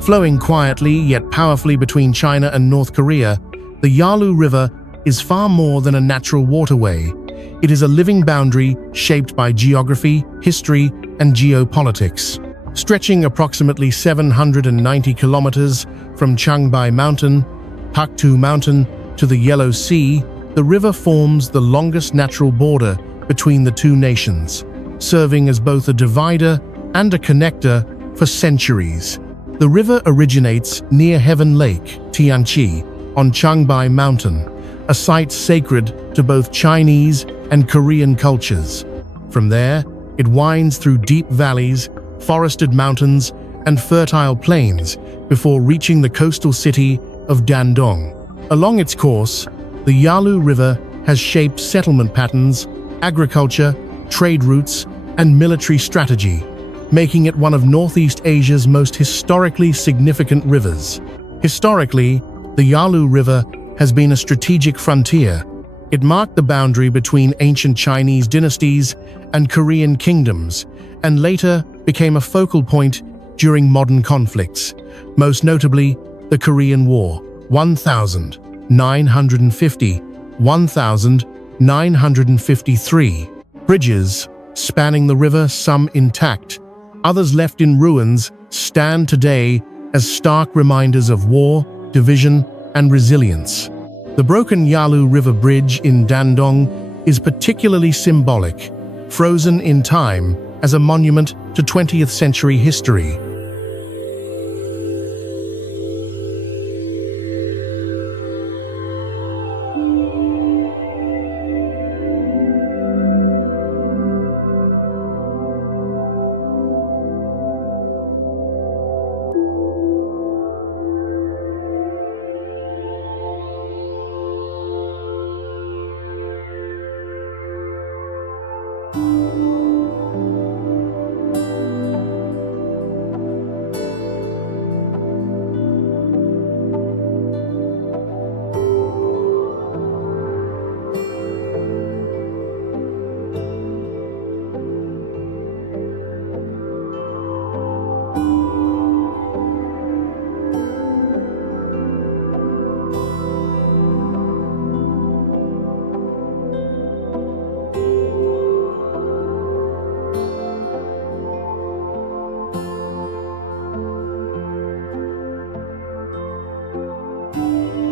Flowing quietly yet powerfully between China and North Korea, the Yalu River is far more than a natural waterway. It is a living boundary shaped by geography, history, and geopolitics. Stretching approximately 790 kilometers from Changbai Mountain, Paktu Mountain, to the Yellow Sea, the river forms the longest natural border between the two nations, serving as both a divider and a connector for centuries. The river originates near Heaven Lake, Tianqi, on Changbai Mountain, a site sacred to both Chinese and Korean cultures. From there, it winds through deep valleys, forested mountains, and fertile plains before reaching the coastal city of Dandong. Along its course, the Yalu River has shaped settlement patterns, agriculture, trade routes, and military strategy, making it one of Northeast Asia's most historically significant rivers. Historically, the Yalu River has been a strategic frontier. It marked the boundary between ancient Chinese dynasties and Korean kingdoms, and later became a focal point during modern conflicts, most notably the Korean War, 1950–1953. Bridges spanning the river, some intact, others left in ruins, stand today as stark reminders of war, division, and resilience. The broken Yalu River Bridge in Dandong is particularly symbolic, frozen in time as a monument to 20th century history.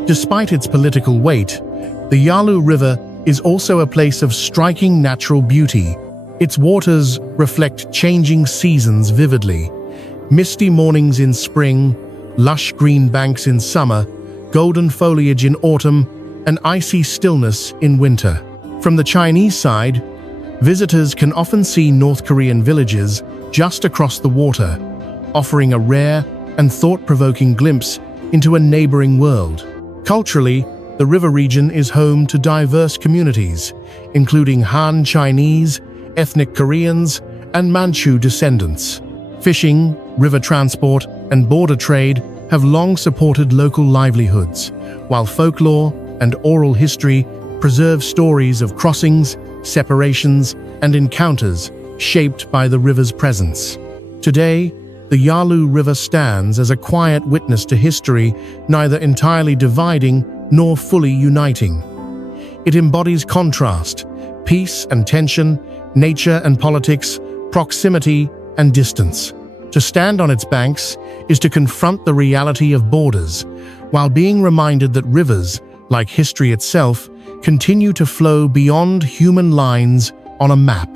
Despite its political weight, the Yalu River is also a place of striking natural beauty. Its waters reflect changing seasons vividly. Misty mornings in spring, lush green banks in summer, golden foliage in autumn, and icy stillness in winter. From the Chinese side, visitors can often see North Korean villages just across the water, offering a rare and thought-provoking glimpse into a neighboring world. Culturally, the river region is home to diverse communities, including Han Chinese, ethnic Koreans, and Manchu descendants. Fishing, river transport, and border trade have long supported local livelihoods, while folklore and oral history preserve stories of crossings, separations, and encounters shaped by the river's presence. Today, the Yalu River stands as a quiet witness to history, neither entirely dividing nor fully uniting. It embodies contrast, peace and tension, nature and politics, proximity and distance. To stand on its banks is to confront the reality of borders, while being reminded that rivers, like history itself, continue to flow beyond human lines on a map.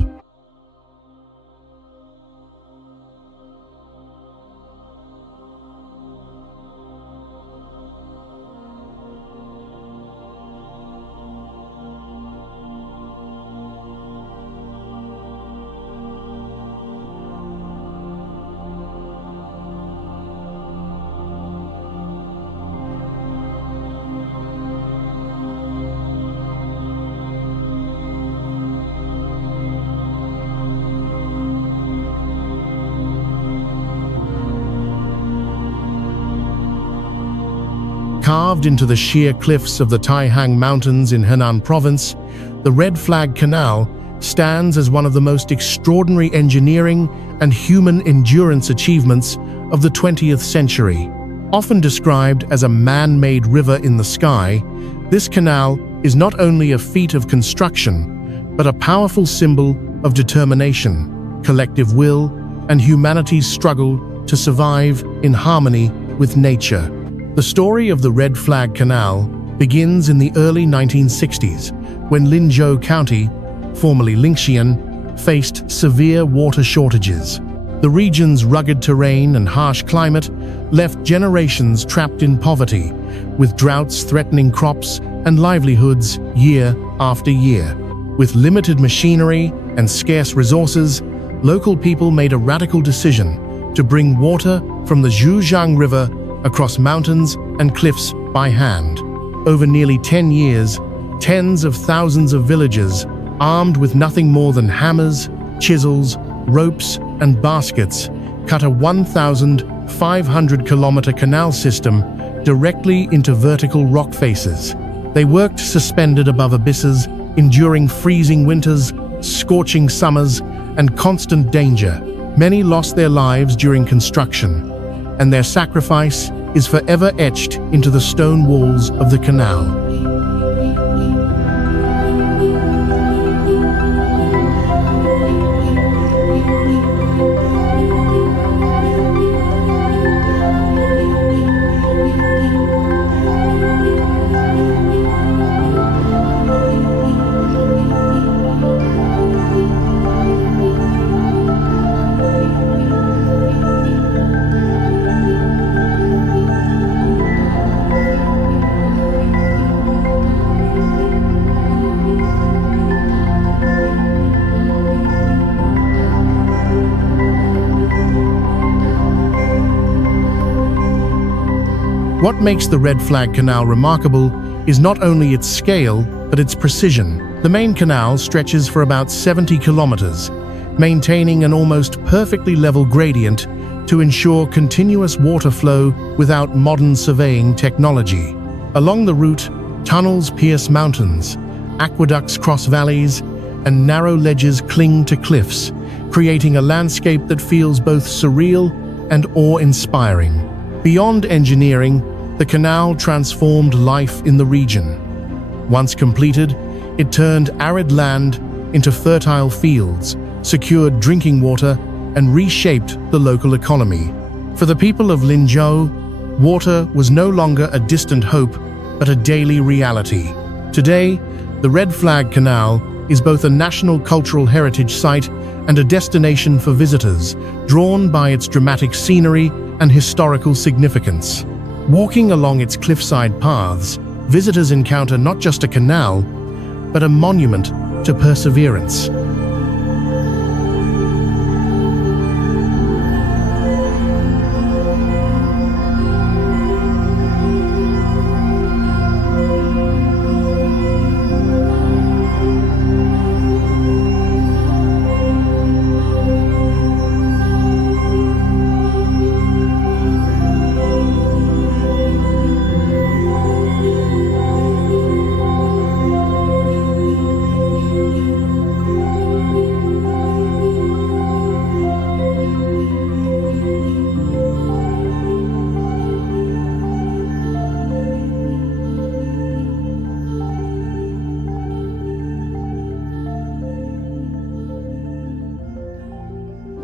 Carved into the sheer cliffs of the Taihang Mountains in Henan Province, the Red Flag Canal stands as one of the most extraordinary engineering and human endurance achievements of the 20th century. Often described as a man-made river in the sky, this canal is not only a feat of construction, but a powerful symbol of determination, collective will, and humanity's struggle to survive in harmony with nature. The story of the Red Flag Canal begins in the early 1960s, when Linzhou County, formerly Linxian, faced severe water shortages. The region's rugged terrain and harsh climate left generations trapped in poverty, with droughts threatening crops and livelihoods year after year. With limited machinery and scarce resources, local people made a radical decision to bring water from the Zhujiang River across mountains and cliffs by hand. Over nearly 10 years, tens of thousands of villagers, armed with nothing more than hammers, chisels, ropes, and baskets, cut a 1,500-kilometer canal system directly into vertical rock faces. They worked suspended above abysses, enduring freezing winters, scorching summers, and constant danger. Many lost their lives during construction, and their sacrifice is forever etched into the stone walls of the canal. What makes the Red Flag Canal remarkable is not only its scale, but its precision. The main canal stretches for about 70 kilometers, maintaining an almost perfectly level gradient to ensure continuous water flow without modern surveying technology. Along the route, tunnels pierce mountains, aqueducts cross valleys, and narrow ledges cling to cliffs, creating a landscape that feels both surreal and awe-inspiring. Beyond engineering, the canal transformed life in the region. Once completed, it turned arid land into fertile fields, secured drinking water, and reshaped the local economy. For the people of Linzhou, water was no longer a distant hope, but a daily reality. Today, the Red Flag Canal is both a national cultural heritage site and a destination for visitors, drawn by its dramatic scenery and historical significance. Walking along its cliffside paths, visitors encounter not just a canal, but a monument to perseverance.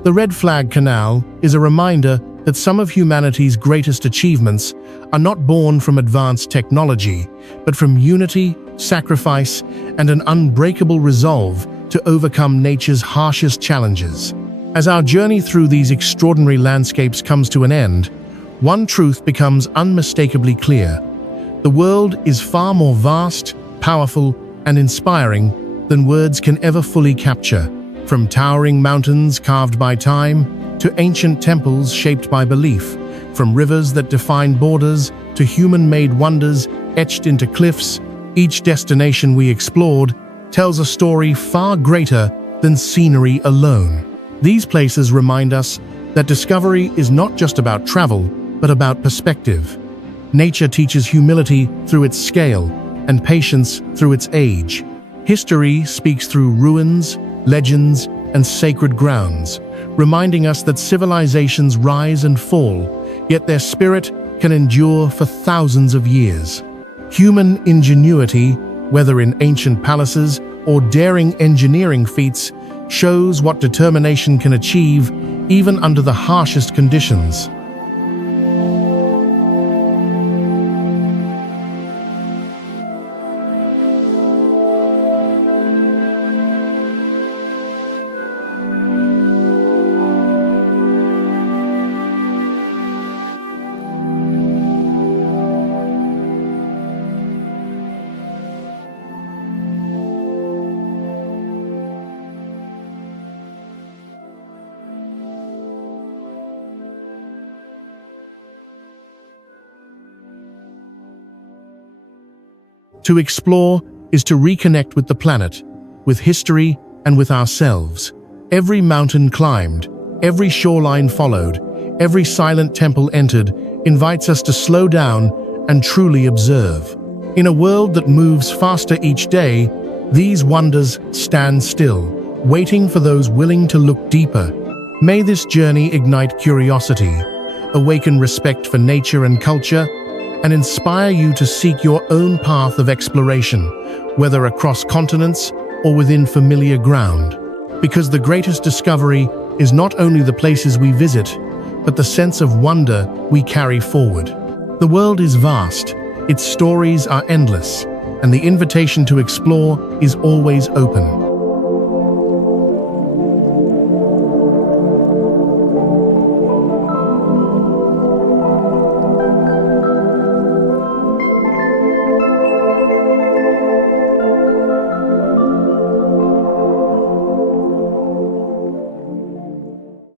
The Red Flag Canal is a reminder that some of humanity's greatest achievements are not born from advanced technology, but from unity, sacrifice, and an unbreakable resolve to overcome nature's harshest challenges. As our journey through these extraordinary landscapes comes to an end, one truth becomes unmistakably clear. The world is far more vast, powerful, and inspiring than words can ever fully capture. From towering mountains carved by time to ancient temples shaped by belief, from rivers that define borders to human-made wonders etched into cliffs, each destination we explored tells a story far greater than scenery alone. These places remind us that discovery is not just about travel, but about perspective. Nature teaches humility through its scale and patience through its age. History speaks through ruins, legends, and sacred grounds, reminding us that civilizations rise and fall, yet their spirit can endure for thousands of years. Human ingenuity, whether in ancient palaces or daring engineering feats, shows what determination can achieve even under the harshest conditions. To explore is to reconnect with the planet, with history, and with ourselves. Every mountain climbed, every shoreline followed, every silent temple entered invites us to slow down and truly observe. In a world that moves faster each day, these wonders stand still, waiting for those willing to look deeper. May this journey ignite curiosity, awaken respect for nature and culture, and inspire you to seek your own path of exploration, whether across continents or within familiar ground. Because the greatest discovery is not only the places we visit, but the sense of wonder we carry forward. The world is vast, its stories are endless, and the invitation to explore is always open.